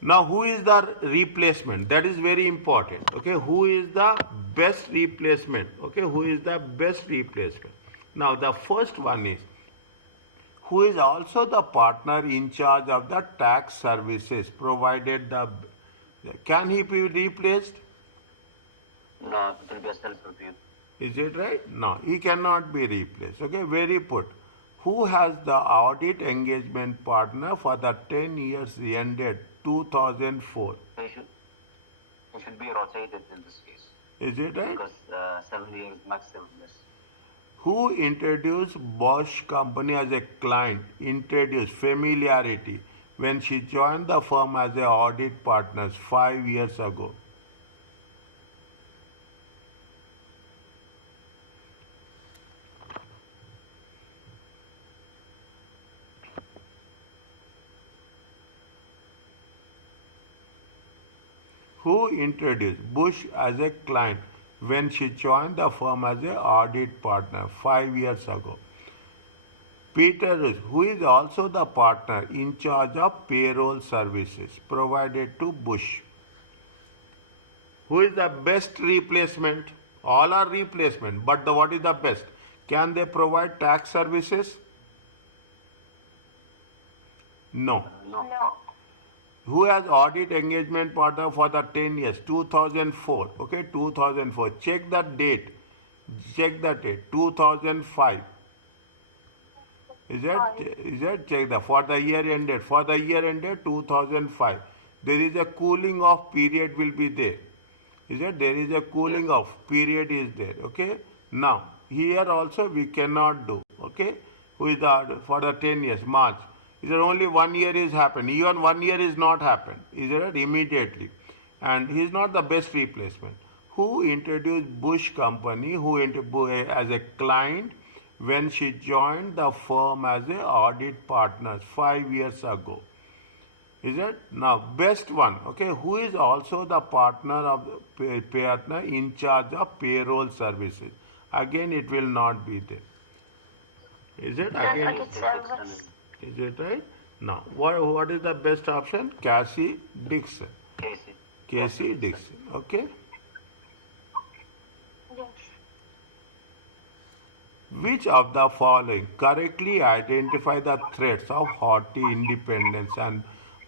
Now, who is the replacement? That is very important. Okay, who is the best replacement? Okay, who is the best replacement? Now, the first one is who is also the partner in charge of the tax services provided the. Can he be replaced? No, it will be a self-review. Is it right? No, he cannot be replaced. Okay, very put. Who has the audit engagement partner for the 10 years ended 2004? He should be rotated in this case. Is it right? Because 7 years maximum. Yes. Who introduced Bosch company as a client, introduced familiarity when she joined the firm as a audit partner 5 years ago? Who introduced Bush as a client when she joined the firm as an audit partner 5 years ago? Peter Rush, who is also the partner in charge of payroll services provided to Bush. Who is the best replacement? All are replacement, but what is the best? Can they provide tax services? No. No. Who has audit engagement partner for the 10 years? 2004. Okay, 2004. Check the date. 2005. Is that check the for the year ended? For the year ended 2005. There is a cooling off period will be there. Is that there is a cooling off period is there? Okay. Now here also we cannot do. Okay. Who is the for the 10 years March? Is that only 1 year is happened? Even 1 year is not happened. Is it immediately? And he is not the best replacement. Who introduced Bush company? Who as a client when she joined the firm as a audit partner 5 years ago? Is it now best one? Okay, who is also the partner of the partner in charge of payroll services? Again, it will not be there. Is it again? Audit service. Is it right? Now, what is the best option? Cassie Dixon. Casey Dixon. Okay. Yes. Which of the following correctly identify the threats of haughty independence and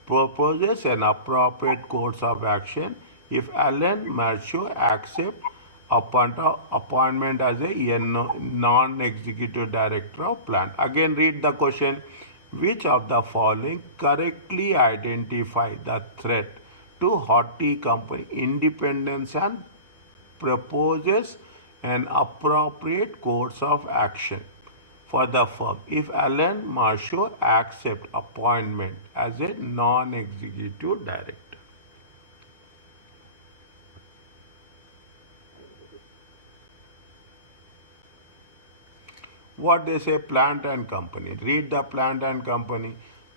proposes an appropriate course of action if Alan Marshall accepts appointment as a non-executive director of plant? Again, read the question. Which of the following correctly identify the threat to haughty company independence and proposes an appropriate course of action for the firm if Alan Marshall accepts appointment as a non-executive director? What they say, plant and company. Read the plant and company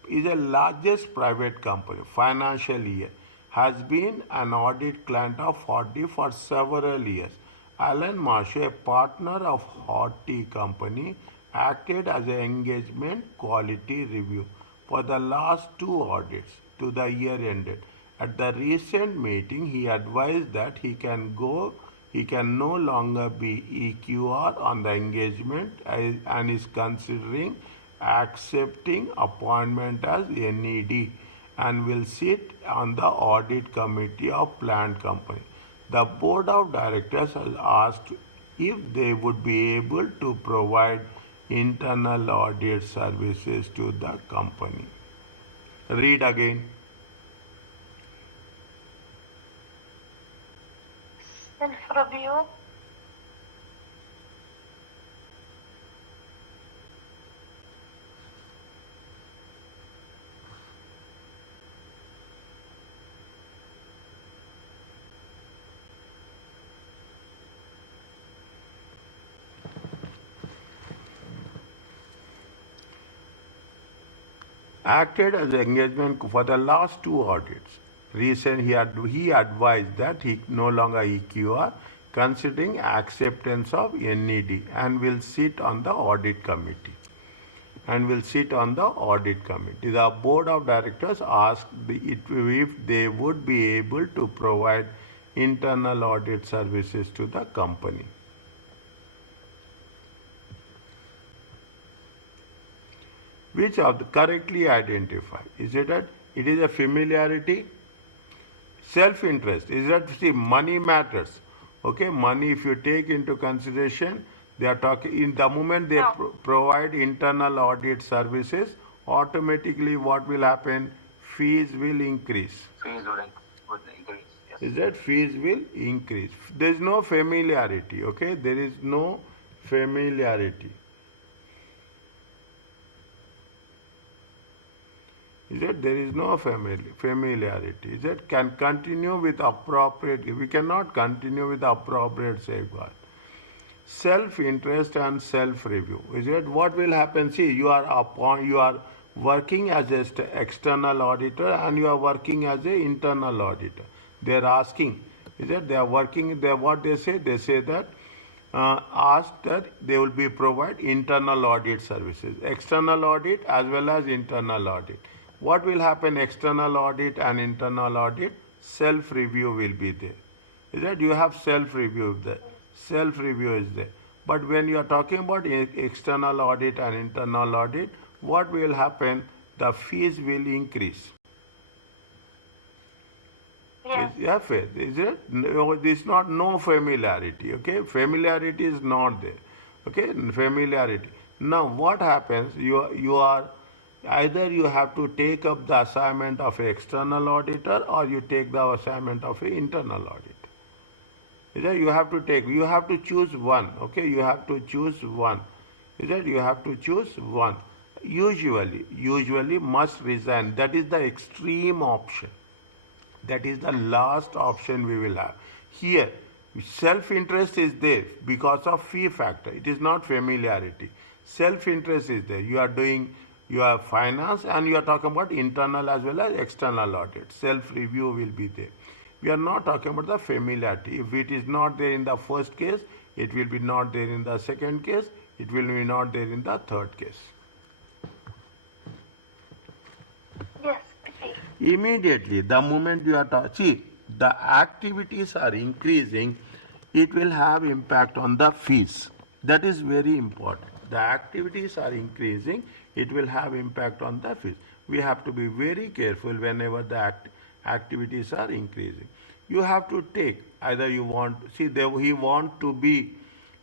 is the largest private company. Financial year has been an audit client of Horty for several years. Alan Marshall, a partner of Horty company, acted as an engagement quality review for the last 2 audits to the year ended. At the recent meeting, he advised that he can no longer be EQR on the engagement and is considering accepting appointment as NED and will sit on the audit committee of plant company. The board of directors has asked if they would be able to provide internal audit services to the company. Read again. Self-review. acted as engagement for the last two audits. Reason he advised that he no longer EQR, considering acceptance of NED, and will sit on the audit committee. The board of directors asked if they would be able to provide internal audit services to the company. Which of the correctly identify? Is it that it is a familiarity? Self-interest. Is that, see, money matters. Okay, money, if you take into consideration, they are talking, in the moment they No. provide internal audit services, automatically what will happen? Fees will increase. Fees would increase. Yes. Is that fees will increase? There is no familiarity, okay? There is no familiarity. Is that there is no familiarity? Is that can continue with appropriate? We cannot continue with appropriate safeguard. Self-interest and self-review. Is that what will happen? See, you are working as an external auditor and you are working as an internal auditor. They are asking. Is that they are working? They what they say? They say that ask that they will be provide internal audit services, external audit as well as internal audit. What will happen? External audit and internal audit, self-review will be there. Is that you have self-review there? Self-review is there. But when you are talking about external audit and internal audit, what will happen? The fees will increase. Yes. Yeah, fair. Is it? No, this is not no familiarity. Okay, familiarity is not there. Okay, familiarity. Now what happens? You are either you have to take up the assignment of an external auditor or you take the assignment of an internal auditor. Is that you have to choose one. Okay, you have to choose one. Is that you have to choose one. Usually must resign. That is the extreme option. That is the last option we will have. Here, self-interest is there because of fee factor. It is not familiarity. Self-interest is there. You are doing your finance and you are talking about internal as well as external audit. Self-review will be there. We are not talking about the familiarity. If it is not there in the first case, it will be not there in the second case, it will be not there in the third case. Yes, please. Immediately, the moment you are see, the activities are increasing, it will have impact on the fees. That is very important. The activities are increasing, it will have impact on the fees. We have to be very careful whenever the activities are increasing. You have to take either you want see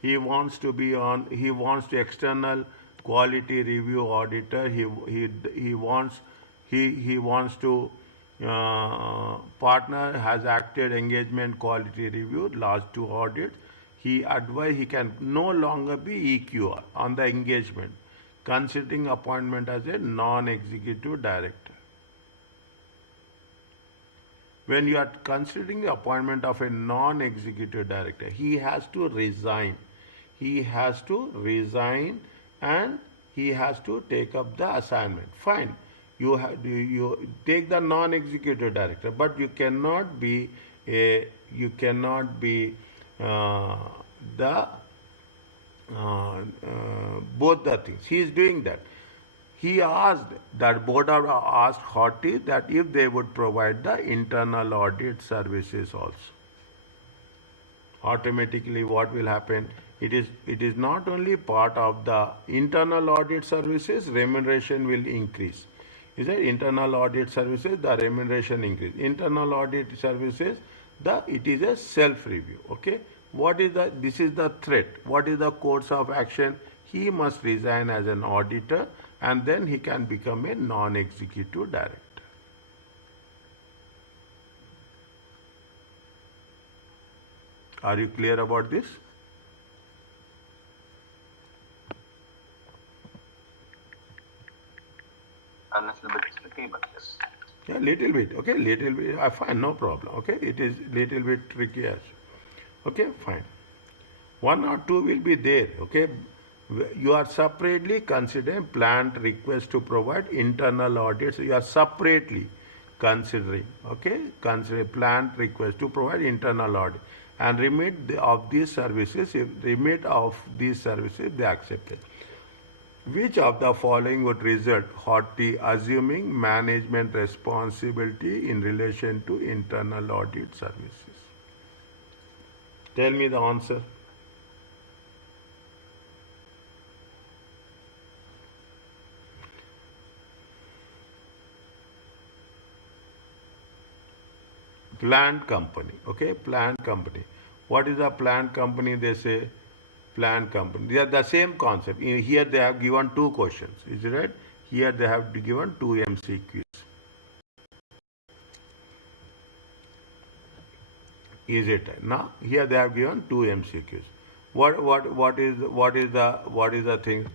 he wants to external quality review auditor. He wants to partner has acted engagement quality review last two audits. He advised he can no longer be EQR on the engagement, considering appointment as a non-executive director. When you are considering the appointment of a non-executive director, he has to resign. He has to resign and he has to take up the assignment. Fine. You take the non-executive director, but you cannot be both the things. He is doing that. He asked that board asked Horty that if they would provide the internal audit services also. Automatically, what will happen? It is not only part of the internal audit services, remuneration will increase. Is that internal audit services, the remuneration increase. Internal audit services, it is a self-review. Okay. This is the threat. What is the course of action? He must resign as an auditor and then he can become a non-executive director. Are you clear about this? A little bit tricky, but yes. Yeah, little bit. Okay, little bit. Fine, no problem. Okay, it is little bit tricky as well. Okay, fine. One or two will be there. Okay, You are separately considering plant request to provide internal audits. You are separately considering, okay, consider plant request to provide internal audit and of these services, if remit of these services they accepted. Which of the following would result Horty assuming management responsibility in relation to internal audit services? Tell me the answer. Plant company, okay, plant company. What is a plant company? They say plant company. They are the same concept. Here they have given two questions, is it right? Here they have given two MCQs. Is it right? Now here they have given two MCQs. What is the thing?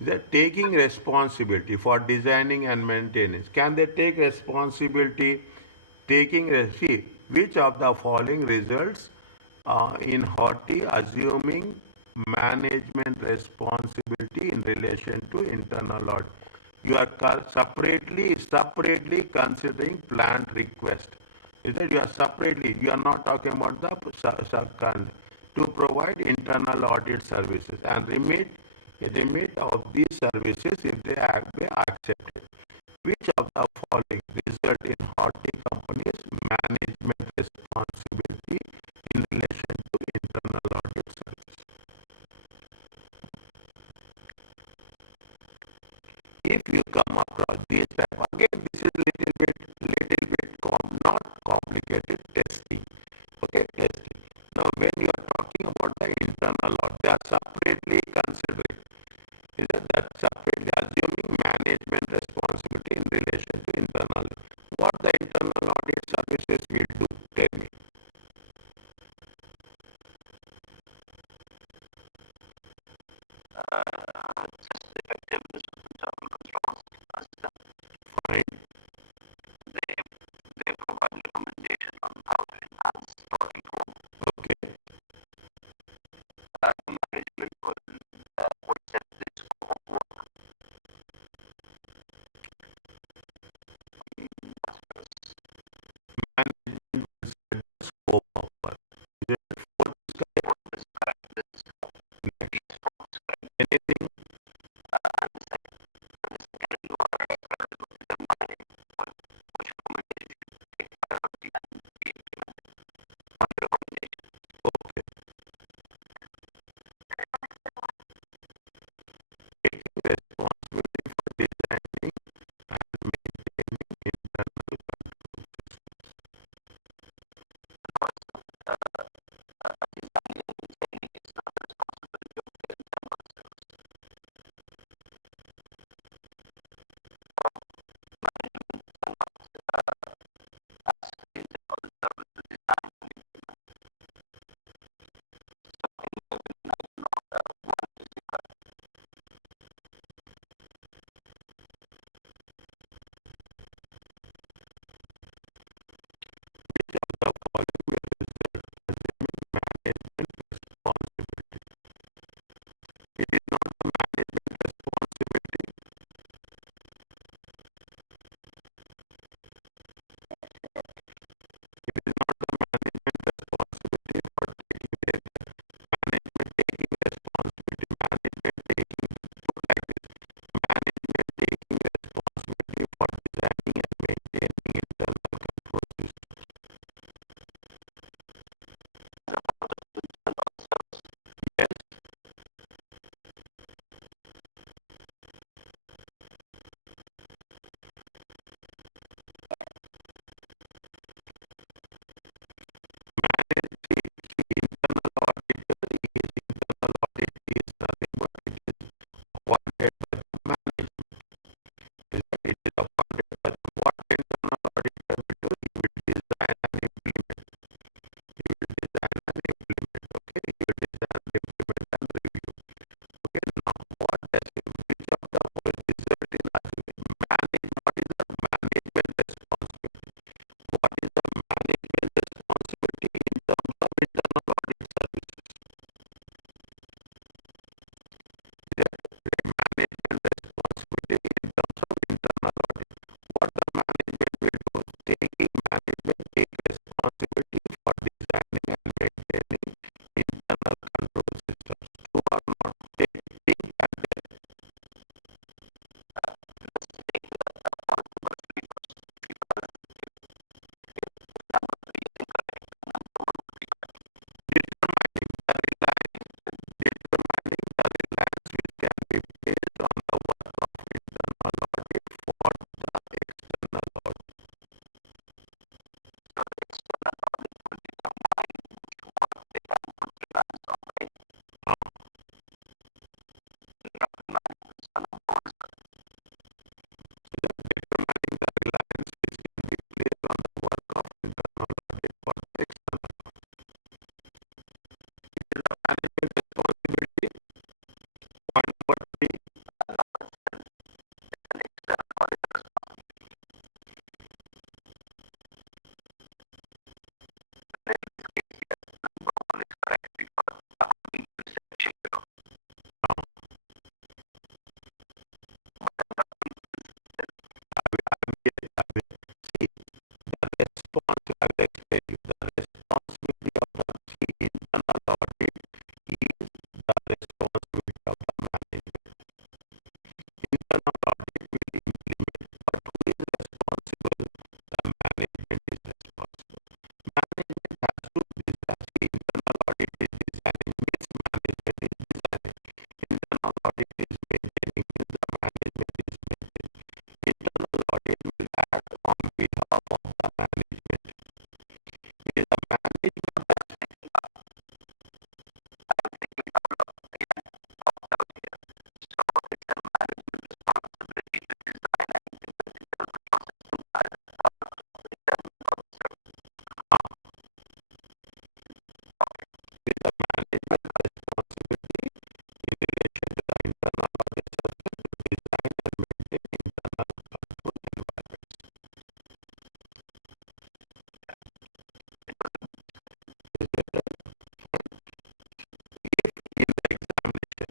They're taking responsibility for designing and maintenance. Can they take responsibility? See, which of the following results in Horty assuming management responsibility in relation to internal audit? You are separately considering plant request. Is that you are not talking about to provide internal audit services and remit of these services if they be accepted. Which of the following result in Horty company's management responsibility in relation to internal audit service? If you come across these type, again this is not complicated testing. Okay, testing. Now when you are talking about the internal audit, they are separately considering. Is that separately assuming management responsibility in relation to internal. What the internal audit services will do? Tell me. Just effectiveness of internal controls. I will explain you. The responsibility of the internal audit is the responsibility of the management. Internal audit will implement, but who is responsible? The management is responsible. Management has to design. Internal audit is designing, means management is designing. Internal audit is maintaining, means the management is maintaining. Internal audit will act on behalf of the management. It is the management responsibility in relation to the internal audit system to design and maintain internal control environments. In the examination,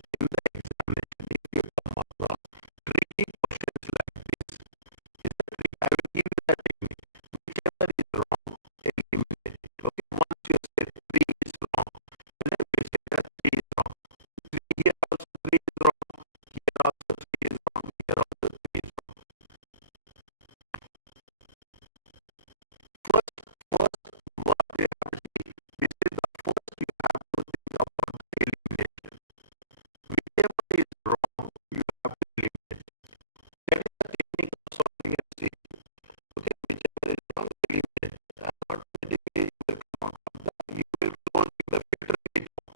if you come across tricky questions like this, I will give you the technique. Whichever is wrong, eliminate it. Okay, once you say 3 is wrong, then we say that 3 is wrong. Here also 3 is wrong, here also 3 is wrong, here also 3 is wrong. First, what we have to do, this is the first you have to think about the elimination. Whichever is wrong, you have to eliminate. That is the technique of solving a C. Okay, whichever is wrong, eliminate. Automatically you will come out of that. You will close with the filtering it out.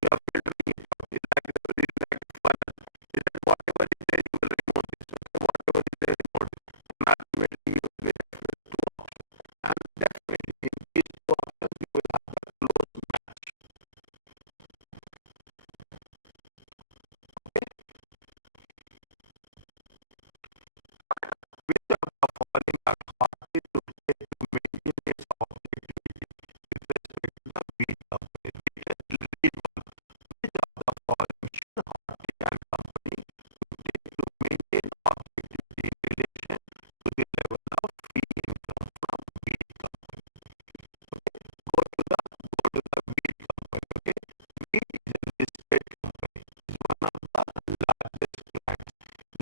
That is like you are filtering it out. It's like a funnel. Is that whatever is there, you will remove this. Okay, whatever is there, remove it. And ultimately you will be left with 2 options. And definitely in these 2 options you will have a close match. Which of the following are hardly to take to maintain its objectivity with respect to the beat of it? Lead one. Which of the following should Hortic and company to take to maintain objectivity in relation to the level of fee income from beat company? Okay, go to the beat company. Okay, beat is a listed company. It's one of the largest clients.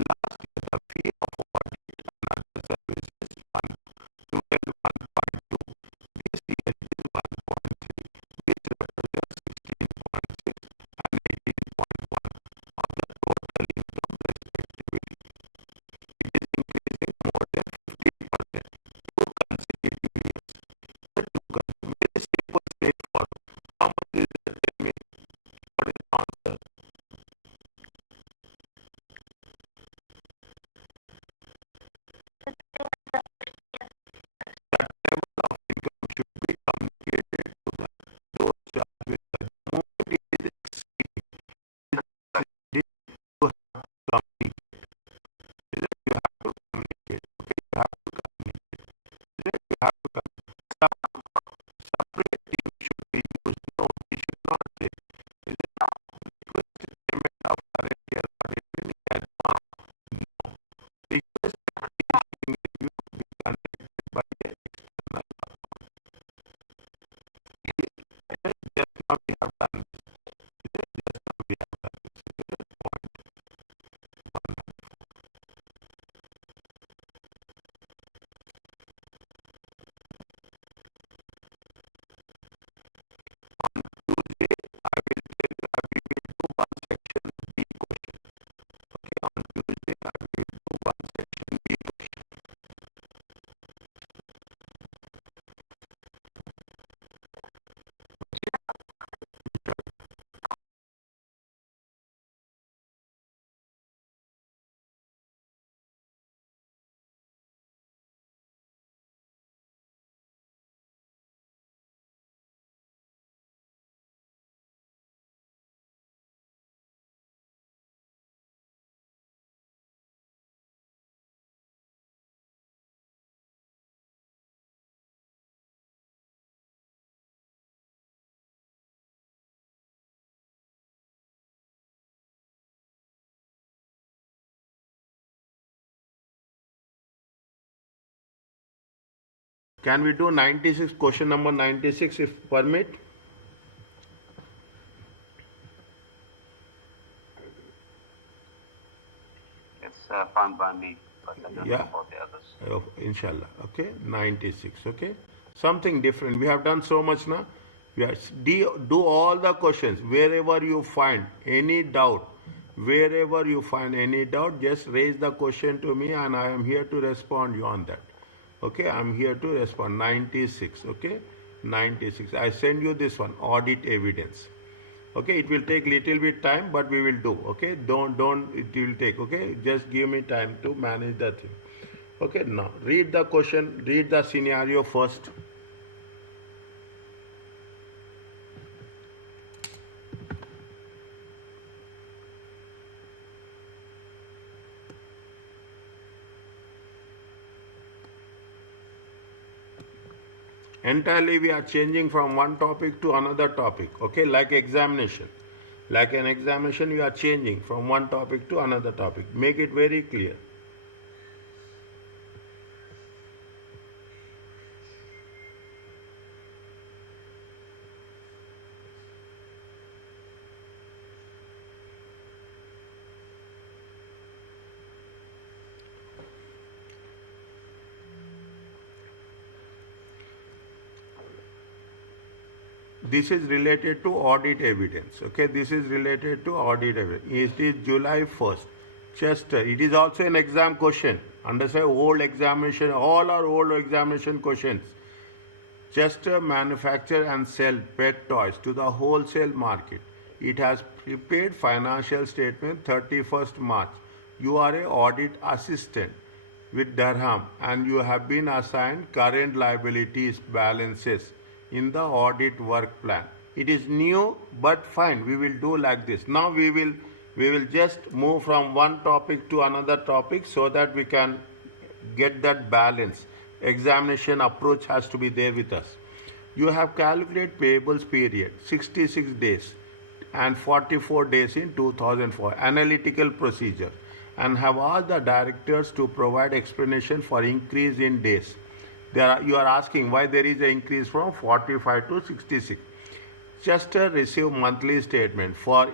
Last year, the fee of audit and other services 1.2. This year it is 1.3, which represents 16.6 and 18.1 of the total income respectively. It is increasing more than 50% 2 consecutive years. The 2 very simple, straightforward. How much is that? Tell me. What is the answer? That level of income should be communicated to those charged with the moment it is exceeding. You have to communicate. You have to communicate. Okay, you have to communicate. You have to communicate. Separate team should be used. No, we should not say. Is it now? Request payment of current year audit in advance. No. Request accounting review be conducted by the external account. Just now we have done this. Just now we have done this. It is point 194. On Tuesday, I will tell you, I will do one section B question. Okay, on Tuesday, I will do one section B question. Can we do 96, question number 96 if permit? It's fine by me, but I don't know Yeah. about the others. Inshallah. Okay, 96. Okay, something different. We have done so much now. We are, do all the questions. Wherever you find any doubt, just raise the question to me and I am here to respond you on that. Okay, I'm here to respond. 96. Okay, 96. I send you this one, audit evidence. Okay, it will take little bit time, but we will do. Okay, don't it will take. Okay, just give me time to manage the thing. Okay, now read the question, read the scenario first. Entirely we are changing from one topic to another topic. Okay, like examination. Like an examination, we are changing from one topic to another topic. Make it very clear. This is related to audit evidence. Okay, this is related to audit evidence. It is July 1st. Chester. It is also an exam question. Understand, old examination, all are old examination questions. Chester manufacture and sell pet toys to the wholesale market. It has prepared financial statement 31st March. You are a audit assistant with Durham and you have been assigned current liabilities balances in the audit work plan. It is new but fine. We will do like this. Now we will just move from one topic to another topic so that we can get that balance. Examination approach has to be there with us. You have calculated payables period 66 days and 44 days in 2004 analytical procedure and have asked the directors to provide explanation for increase in days. You are asking why there is an increase from 45 to 66. Chester received monthly statement for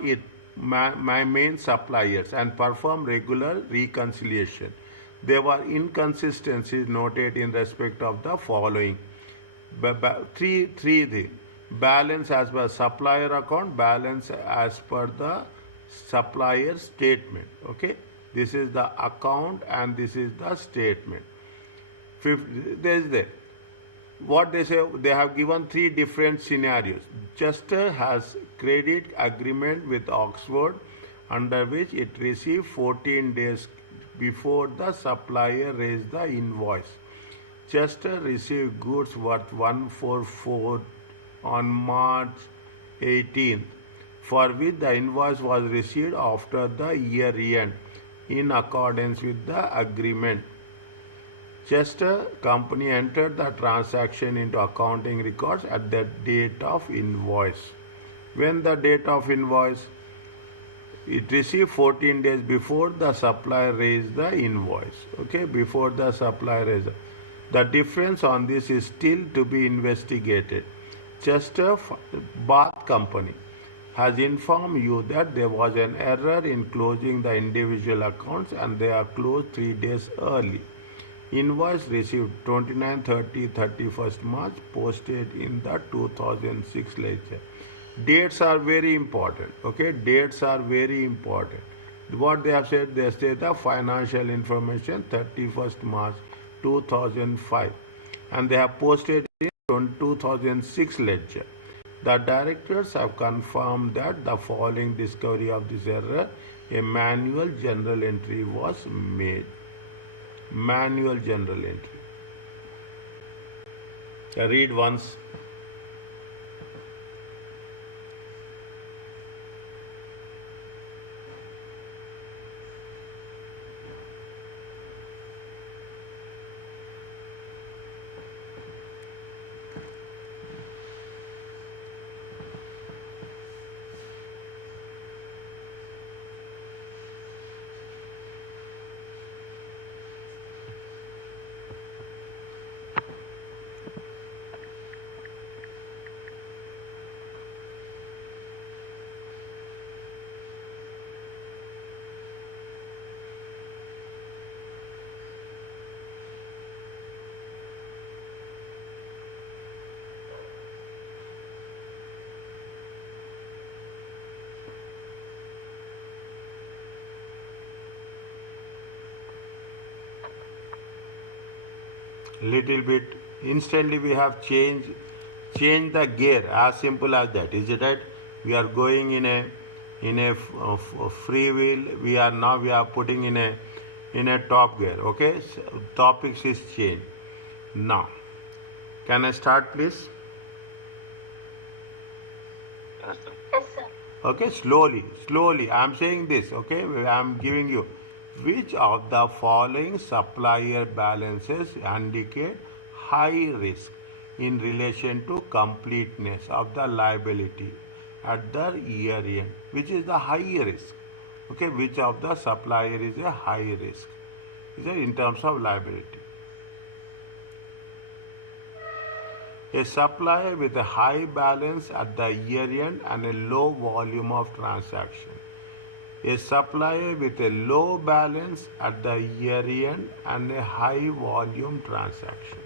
my main suppliers and perform regular reconciliation. There were inconsistencies noted in respect of the following. Three things. Balance as per supplier account, balance as per the supplier statement. Okay, this is the account and this is the statement. What they say, they have given three different scenarios. Chester has credit agreement with Oxford under which it received 14 days before the supplier raised the invoice. Chester received goods worth 144 on March 18th, for which the invoice was received after the year end in accordance with the agreement. Chester Company entered the transaction into accounting records at the date of invoice. When the date of invoice, it received 14 days before the supplier raised the invoice. Okay, before the supplier raised. The difference on this is still to be investigated. Chester Bath Company has informed you that there was an error in closing the individual accounts and they are closed 3 days early. Invoice received 29, 30, 31st March, posted in the 2006 ledger. Dates are very important. Okay, dates are very important. What they have said, they say the financial information 31st March 2005 and they have posted in 2006 ledger. The directors have confirmed that the following discovery of this error, a manual journal entry was made. Manual journal entry. Read once. little bit, instantly we have changed the gear, as simple as that. Is it right? We are going in a free wheel. We are putting in a top gear. Okay, so topics is changed. Now, can I start, please? Yes, sir. Yes, sir. Okay, slowly. I'm saying this, okay? I'm giving you. Which of the following supplier balances indicate high risk in relation to completeness of the liability at the year end? Which is the high risk? Okay, which of the supplier is a high risk? Is it in terms of liability? A supplier with a high balance at the year end and a low volume of transaction. A supplier with a low balance at the year end and a high volume transactions.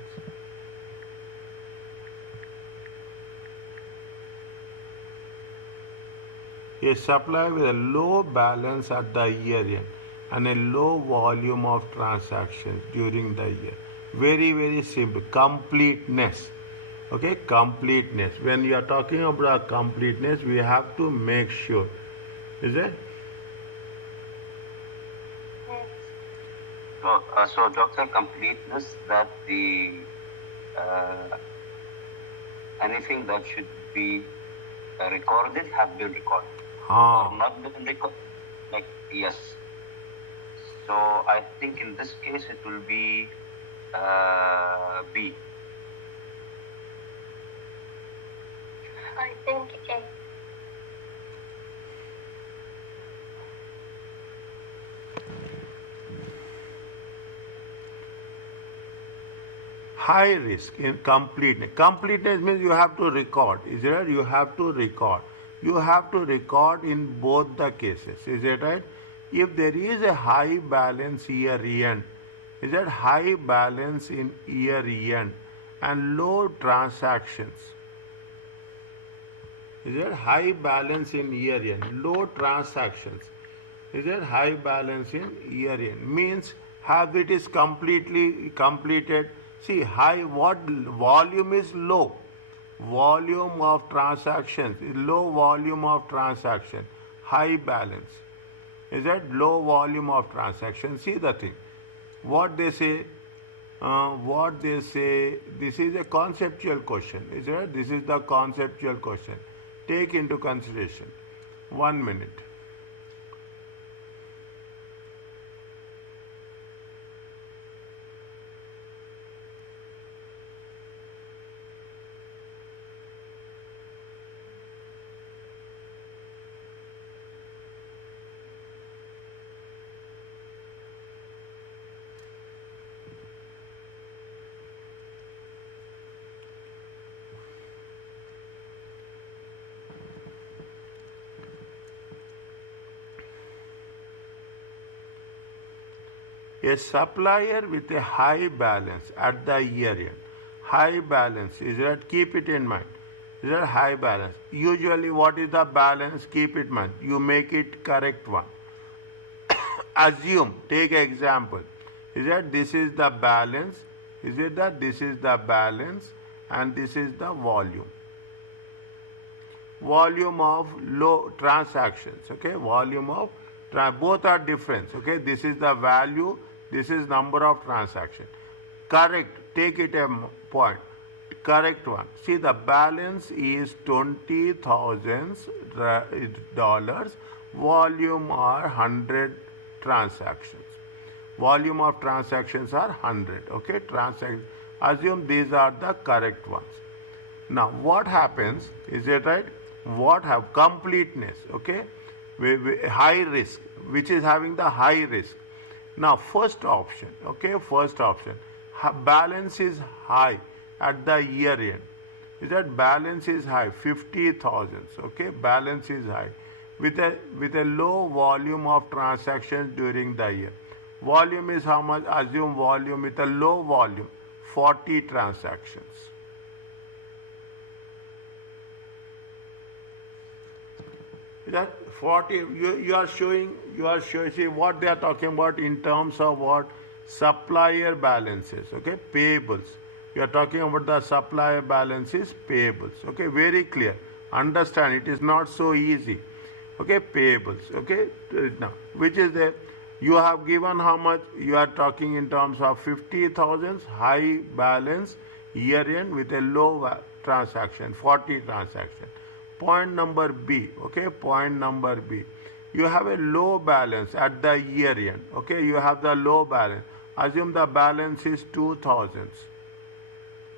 A supplier with a low balance at the year end and a low volume of transactions during the year. Very, very simple. Completeness. Okay, completeness. When you are talking about completeness, we have to make sure. Is it? Yes. So doctor, completeness, that the anything that should be recorded have been recorded or not been recorded. Like, yes. So I think in this case it will be B. I think A. High risk in completeness. Completeness means you have to record. Is it right? You have to record. You have to record in both the cases. Is it right? If there is a high balance year end, is that high balance in year end and low transactions? Is there high balance in year end, low transactions? Is there high balance in year end? Means have it is completely completed. See, high, what volume is low? Volume of transactions, low volume of transaction, high balance. Is that low volume of transaction? See the thing. What they say, this is a conceptual question. Is it? This is the conceptual question. Take into consideration. 1 minute. A supplier with a high balance at the year end. High balance, is that? Keep it in mind. Is that high balance? Usually, what is the balance? Keep it in mind. You make it correct one. Assume, take an example. Is that this is the balance? Is it that this is the balance and this is the volume? Volume of low transactions, okay? Volume of, both are different, okay? This is the value, this is number of transactions. Correct, take it a point. Correct one. See, the balance is $20,000. Volume are 100 transactions. Volume of transactions are 100. Okay, transactions. Assume these are the correct ones. Now, what happens? Is it right? What have completeness? Okay, high risk, which is having the high risk. Now, first option. Okay, first option. Balance is high at the year end. Is that balance is high, 50,000. Okay, balance is high with a low volume of transactions during the year. Volume is how much? Assume volume with a low volume, 40 transactions. That 40, you are showing, see what they are talking about in terms of what? supplier balances, okay, payables. We are talking about the supplier balances, payables, okay, very clear. Understand, it is not so easy, okay, payables, okay. Now, which is the, you have given how much, you are talking in terms of 50,000 high balance year end with a low transaction, 40 transaction. Point number B, okay, point number B. You have a low balance at the year end, okay, you have the low balance. Assume the balance is 2,000.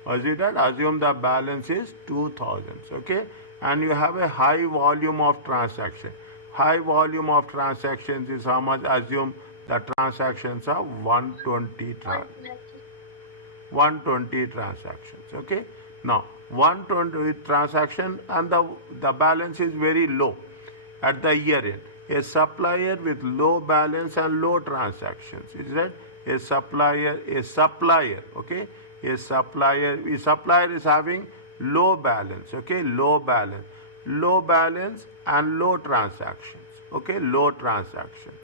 Assume the balance is 2,000, okay, and you have a high volume of transaction. High volume of transactions is how much? Assume the transactions are 120 transactions, okay. Now 120 transaction and the balance is very low at the year end. A supplier with low balance and low transactions, is that a supplier, okay, a supplier is having low balance, okay, low balance and low transactions, okay, low transactions.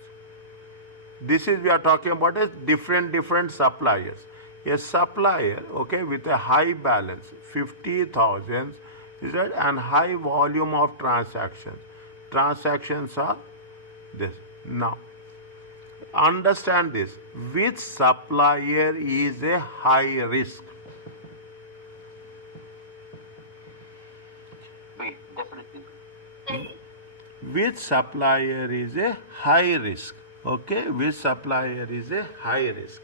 This is, we are talking about as different suppliers. A supplier, okay, with a high balance, 50,000, is that, and high volume of transactions. Transactions are this. Now, understand this. Which supplier is a high risk? B, definitely. Which supplier is a high risk? Okay, which supplier is a high risk?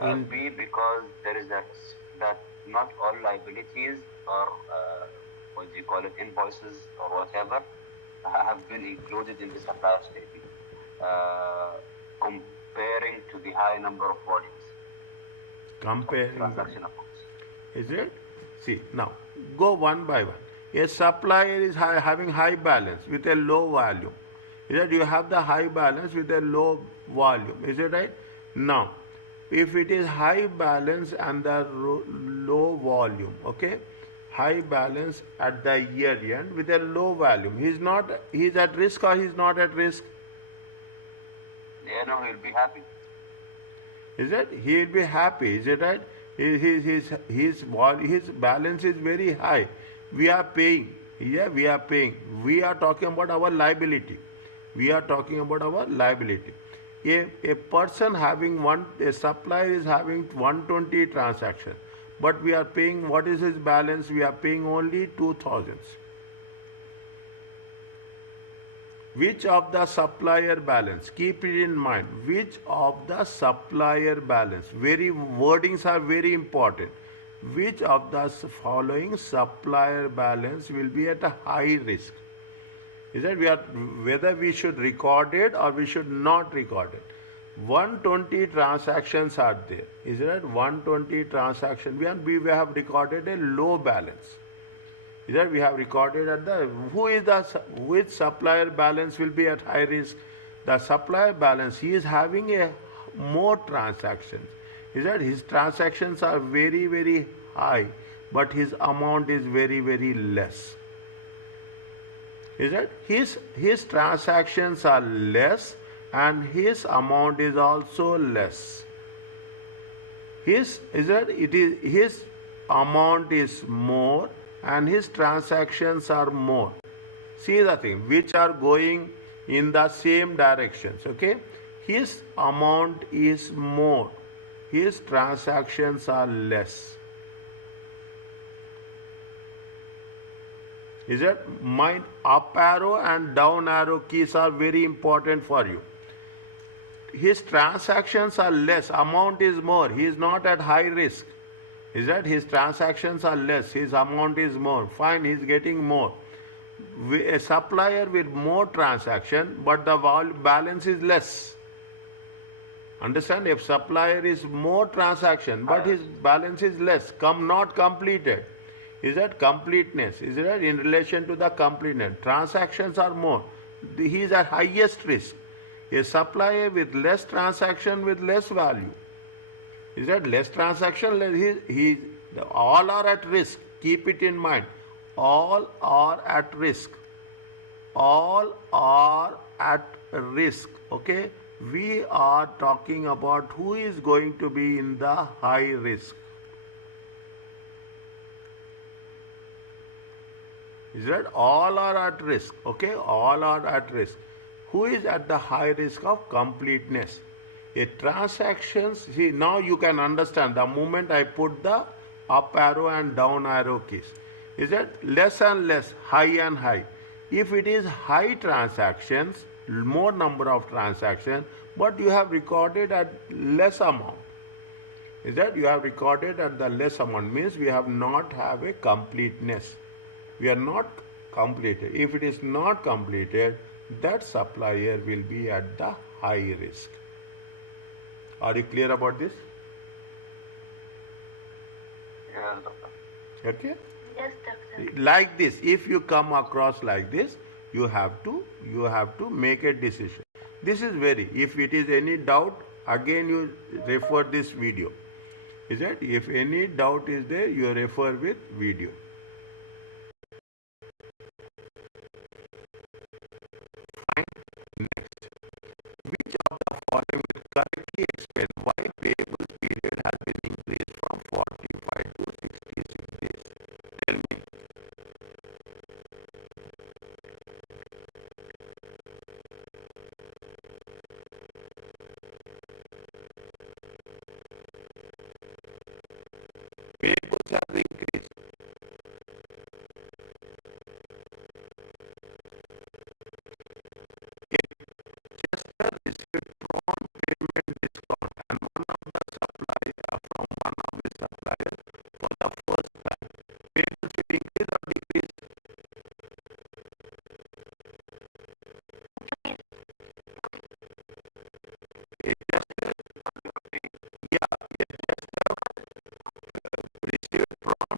B, because there is a risk that not all liabilities or what do you call it, invoices or whatever have been included in the supplier statement, comparing to the high number of volumes. Comparing. Transaction accounts. Is it? See, now go one by one. A supplier is having high balance with a low volume. Is it? You have the high balance with a low volume. Is it right? Now, if it is high balance and the low volume, okay, high balance at the year end with a low volume, he's at risk or he's not at risk? Yeah, no, he'll be happy. Is it? He'll be happy. Is it right? His balance is very high. We are paying. Yeah, we are paying. We are talking about our liability. A person having a supplier is having 120 transactions, but we are paying, what is his balance? We are paying only 2,000. Which of the supplier balance? Keep it in mind. Which of the supplier balance? Wordings are very important. Which of the following supplier balance will be at a high risk? Is that whether we should record it or we should not record it. 120 transactions are there. Is that 120 transactions? We have recorded a low balance. Is that we have recorded at which supplier balance will be at high risk? The supplier balance, he is having more transactions. Is that his transactions are very, very high, but his amount is very, very less. Is that his transactions are less and his amount is also less. His amount is more and his transactions are more. See the thing, which are going in the same directions, okay? His amount is more, his transactions are less. Is that? Mind, up arrow and down arrow keys are very important for you. His transactions are less, amount is more, he is not at high risk. Is that? His transactions are less, his amount is more. Fine, he is getting more. A supplier with more transaction, but the balance is less. Understand? If supplier is more transaction, but his balance is less, not completed. Is that completeness? Is that in relation to the completeness? Transactions are more. He is at highest risk. A supplier with less transaction with less value. Is that less transaction? All are at risk. Keep it in mind. All are at risk. All are at risk. Okay? We are talking about who is going to be in the high risk. Is that all are at risk? Okay, all are at risk. Who is at the high risk of completeness? A transactions, see now you can understand the moment I put the up arrow and down arrow keys. Is that less and less, high and high? If it is high transactions, more number of transactions, but you have recorded at less amount. Is that you have recorded at the less amount means we have not have a completeness. We are not completed. If it is not completed, that supplier will be at the high risk. Are you clear about this? Yes, doctor. Okay. Yes, doctor. Like this, if you come across like this, you have to make a decision. This is very. If it is any doubt, again you refer this video. Is it? If any doubt is there, you refer with video. Next, which of the following will correctly explain why payable period has been increased from 45 to 66 days? Tell me. Payables have increased. Chester received prompt payment discount and one of the supplier from one of the suppliers for the first time. Payables will increase or decrease? It just, yeah, it just received prompt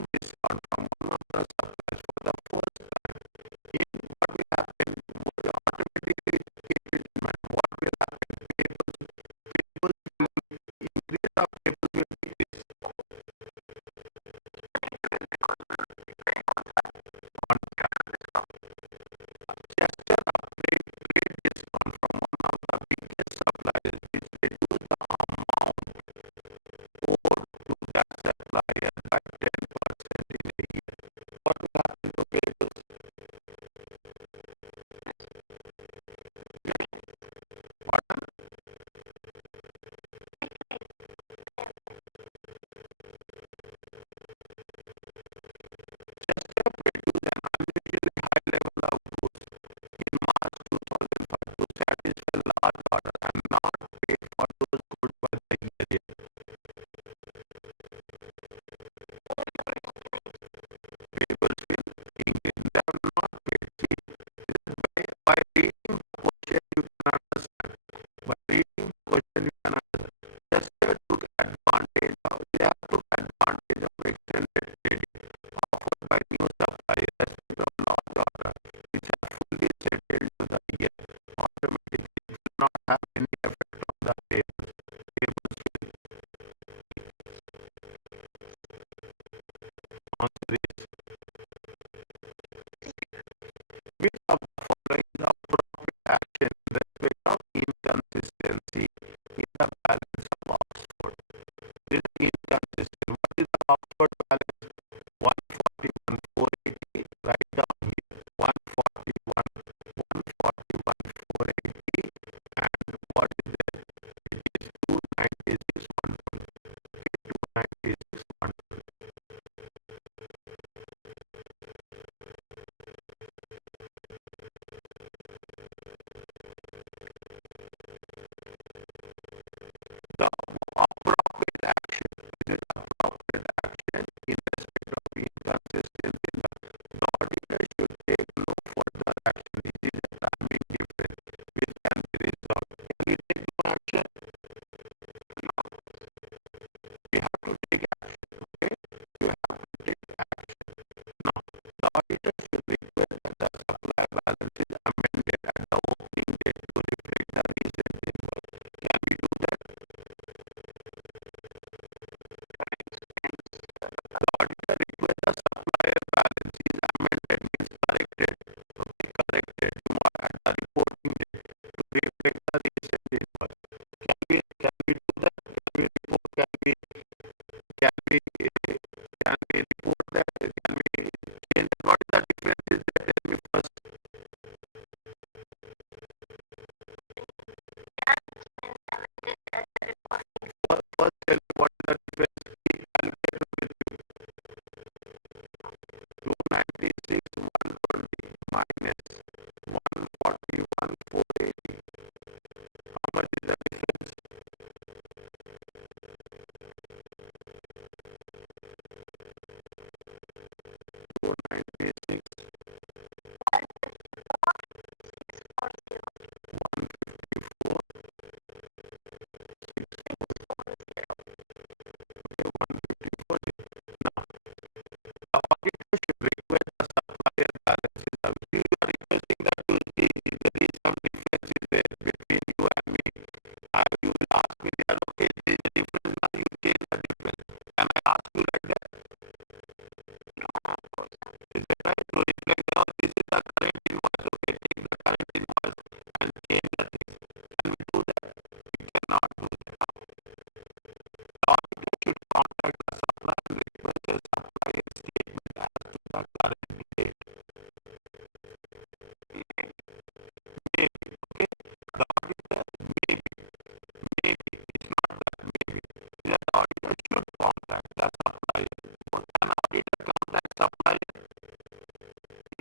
it a complex supply?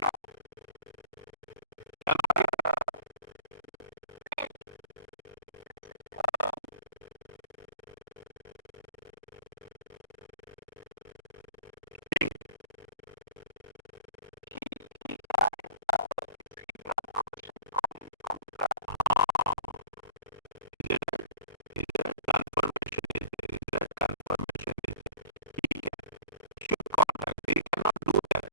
No. Can I, confirmation is he should contact. He cannot do that.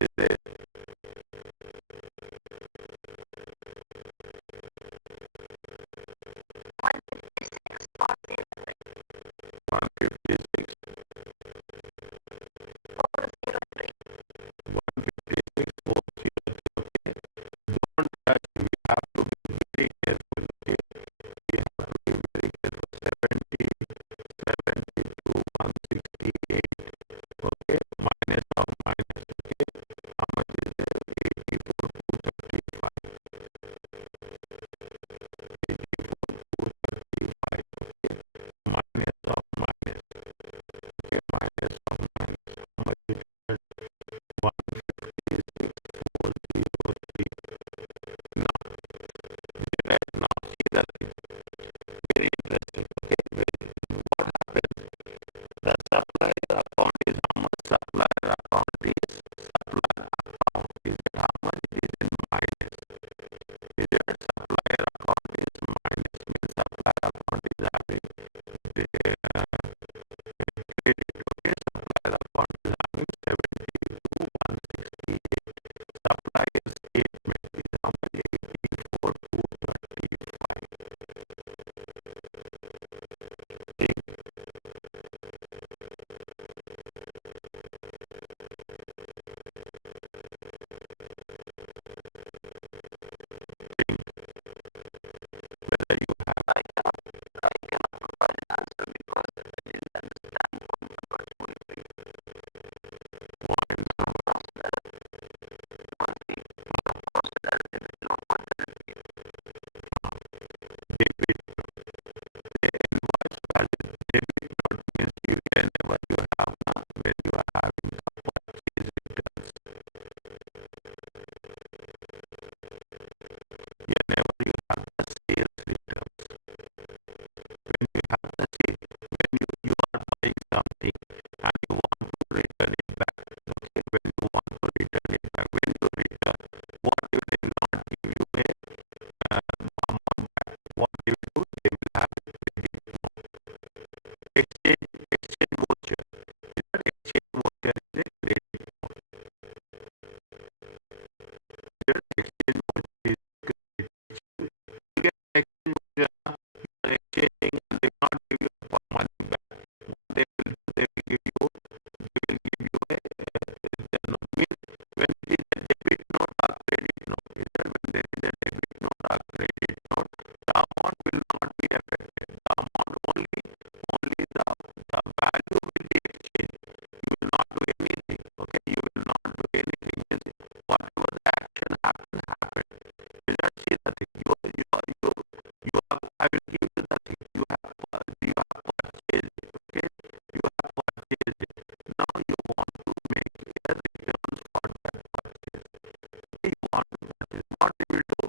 is it? One 56. 156 403. Okay. Don't touch. We have to be very careful. Okay. We have to be very careful. 70, 72, 168. Okay. Minus or minus. Okay. How much is there? 84, 235. 84, 235. Okay. Minus or minus. Okay. Minus or minus. How much is there? 156, 403. Now, now see that very interesting. Okay. What happens? The supplier account is how much? Supplier account is supplier account is how much it is in minus. Is it supplier account is minus means supplier account is having the credit. Okay, supplier account is having 72, 168. Supplier statement is how much? 84, 235. Whether you have I cannot provide an answer because I didn't understand what numbers will be. one Numbers that will be considered in the low quantity. debit invoice value. Debit note means you whenever you have when you are having the purchase returns. Whenever you have the sales returns. When you have the sale, when you are buying something and you want to return it back. Okay, when you want to return it back, when you return, what if they will not give you a amount back? What they will do? They will have a credit note. Exchange voucher. That exchange voucher is a credit note. That exchange voucher is credit. You get an exchange voucher, you are exchanging and they will not give you money back. What they will do? They will give you a means when it is a debit note or credit note. Is that when there is a debit note or credit note, the amount will not be affected. The amount only the value will be exchanged. You will not do anything. Okay, you will not do anything. Means whatever the action happened. You not see the thing. I will give you the thing. You have purchased it. Okay, you have purchased it. Now you want to make a return for that purchase. You want to purchase. What they will do?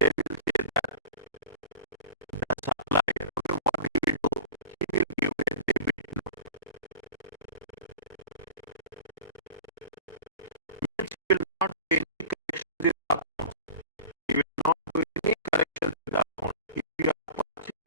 They will say that the supplier. Okay, what he will do? He will give a debit note. Means he will not do any correction with the account. He will not do any correction with the account. If you have purchased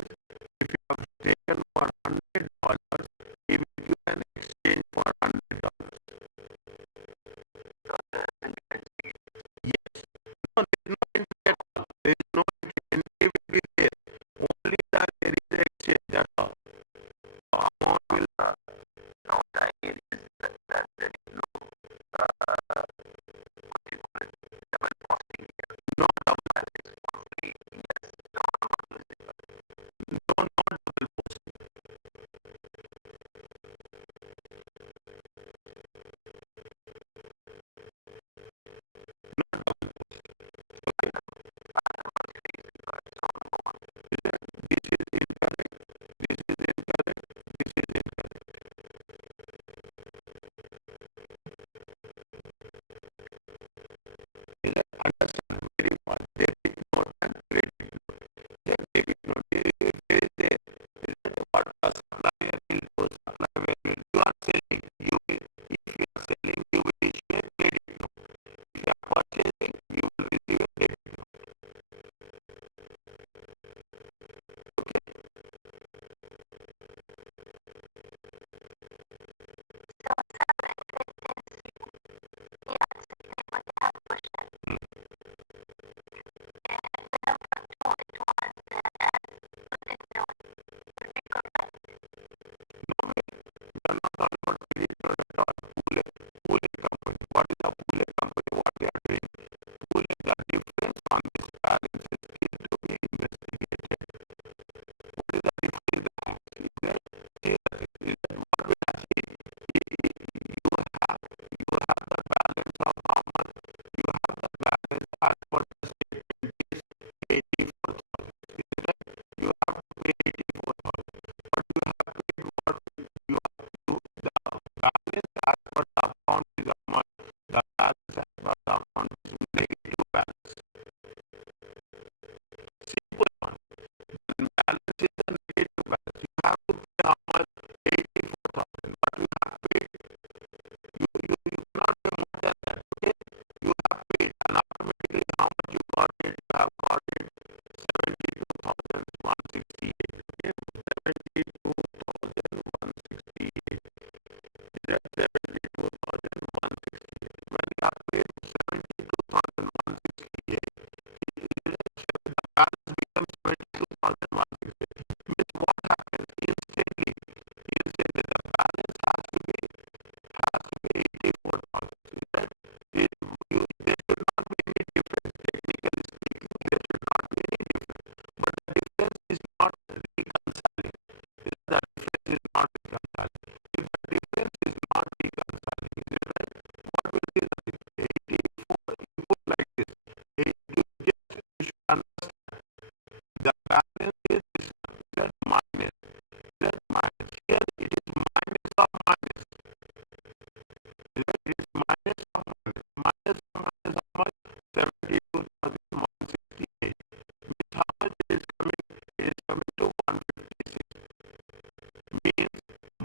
The balance across the account is negative balance. Simple one. When balance is a negative balance, you have to pay how much? 84,000. But you have paid. You cannot pay more than that. Okay? You have paid, and automatically how much you got it? You have got it 72,168. Okay? 72,168. That's 72,168. When you have paid 72,168, the balance becomes 22,168. Means what happens instantly? Instantly the balance has to be 84,000. Right? There should not be any difference. Technically speaking, there should not be any difference. But the difference is not reconciling. The difference is not reconciling. If the difference is not reconciling, is it right? What will be the 84? You put like this. You should understand. The balance is this one. Z minus. Here it is minus of minus. It is minus of minus. Minus of minus how much? 72,168. Means how much it is coming? It is coming to 156. Means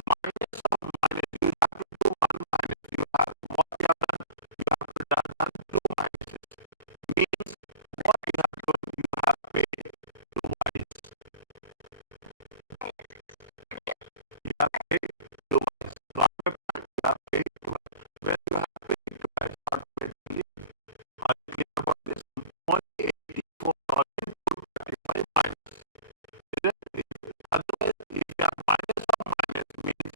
minus of minus. You have to do one minus. You have what you have done? You have to done two minuses. Means what you have done? You have paid twice. You have paid twice. Not a point. You have paid twice. When you have paid twice, automatically, are you clear about this? 184,235 minus. Otherwise, if you have minus of minus, means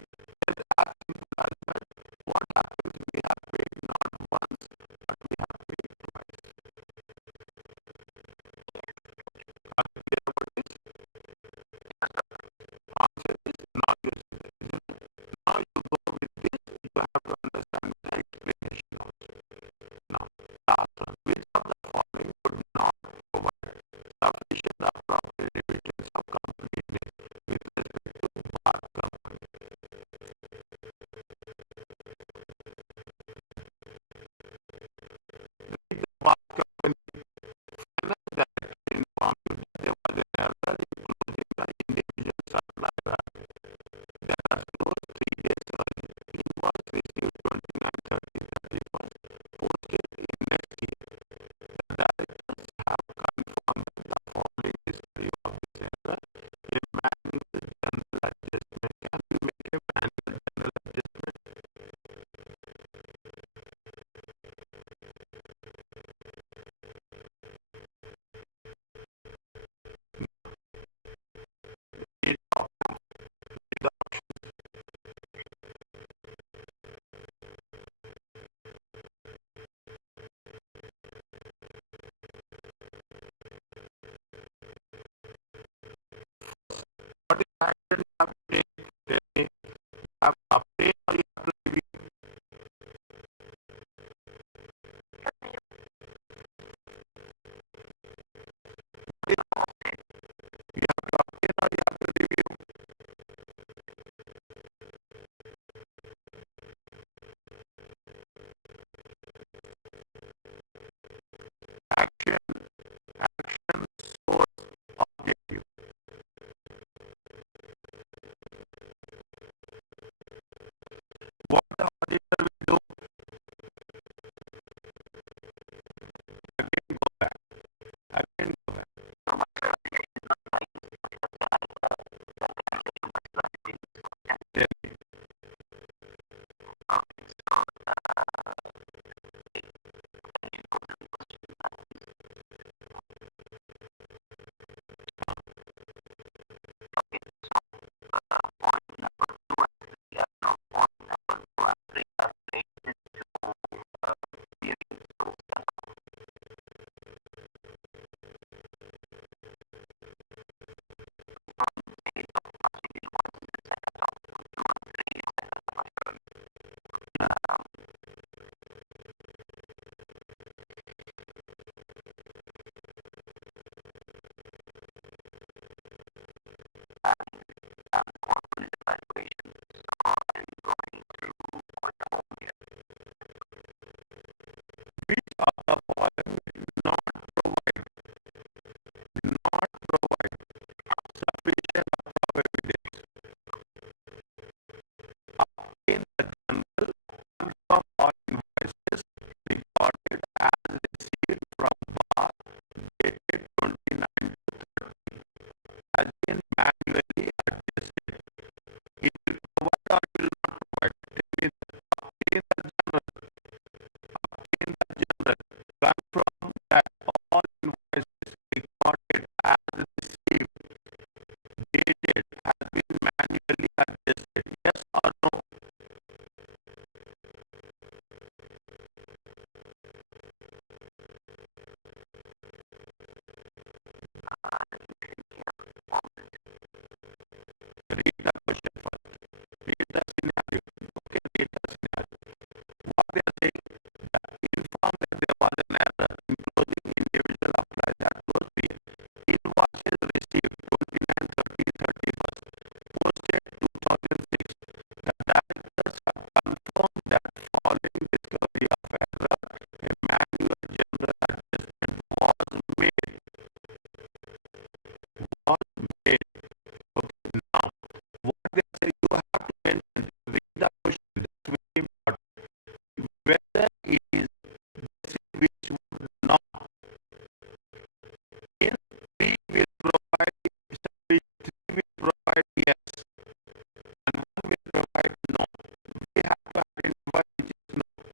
it's as simple as that. What happens? We have paid not once, but we have paid twice. Are you clear about this? Answer is now you see this, isn't it? Now you go with this, you have to understand the explanation also. Now, last one. Which of the following would not provide sufficient or proper evidence of completeness with respect to bar company? The bar company finance director informed you that there was an error in closing the individual supply bag. There are closed 3 days early. Invoice received 29, 30, 31st, posted in next year. The directors have confirmed that the following history of this error, a manual general adjustment. Can we make a manual general adjustment? It options. The options. What is the action you have to take? Tell me. You have to update or you have to review? You have to update or you have to review? Action, source, objective. it is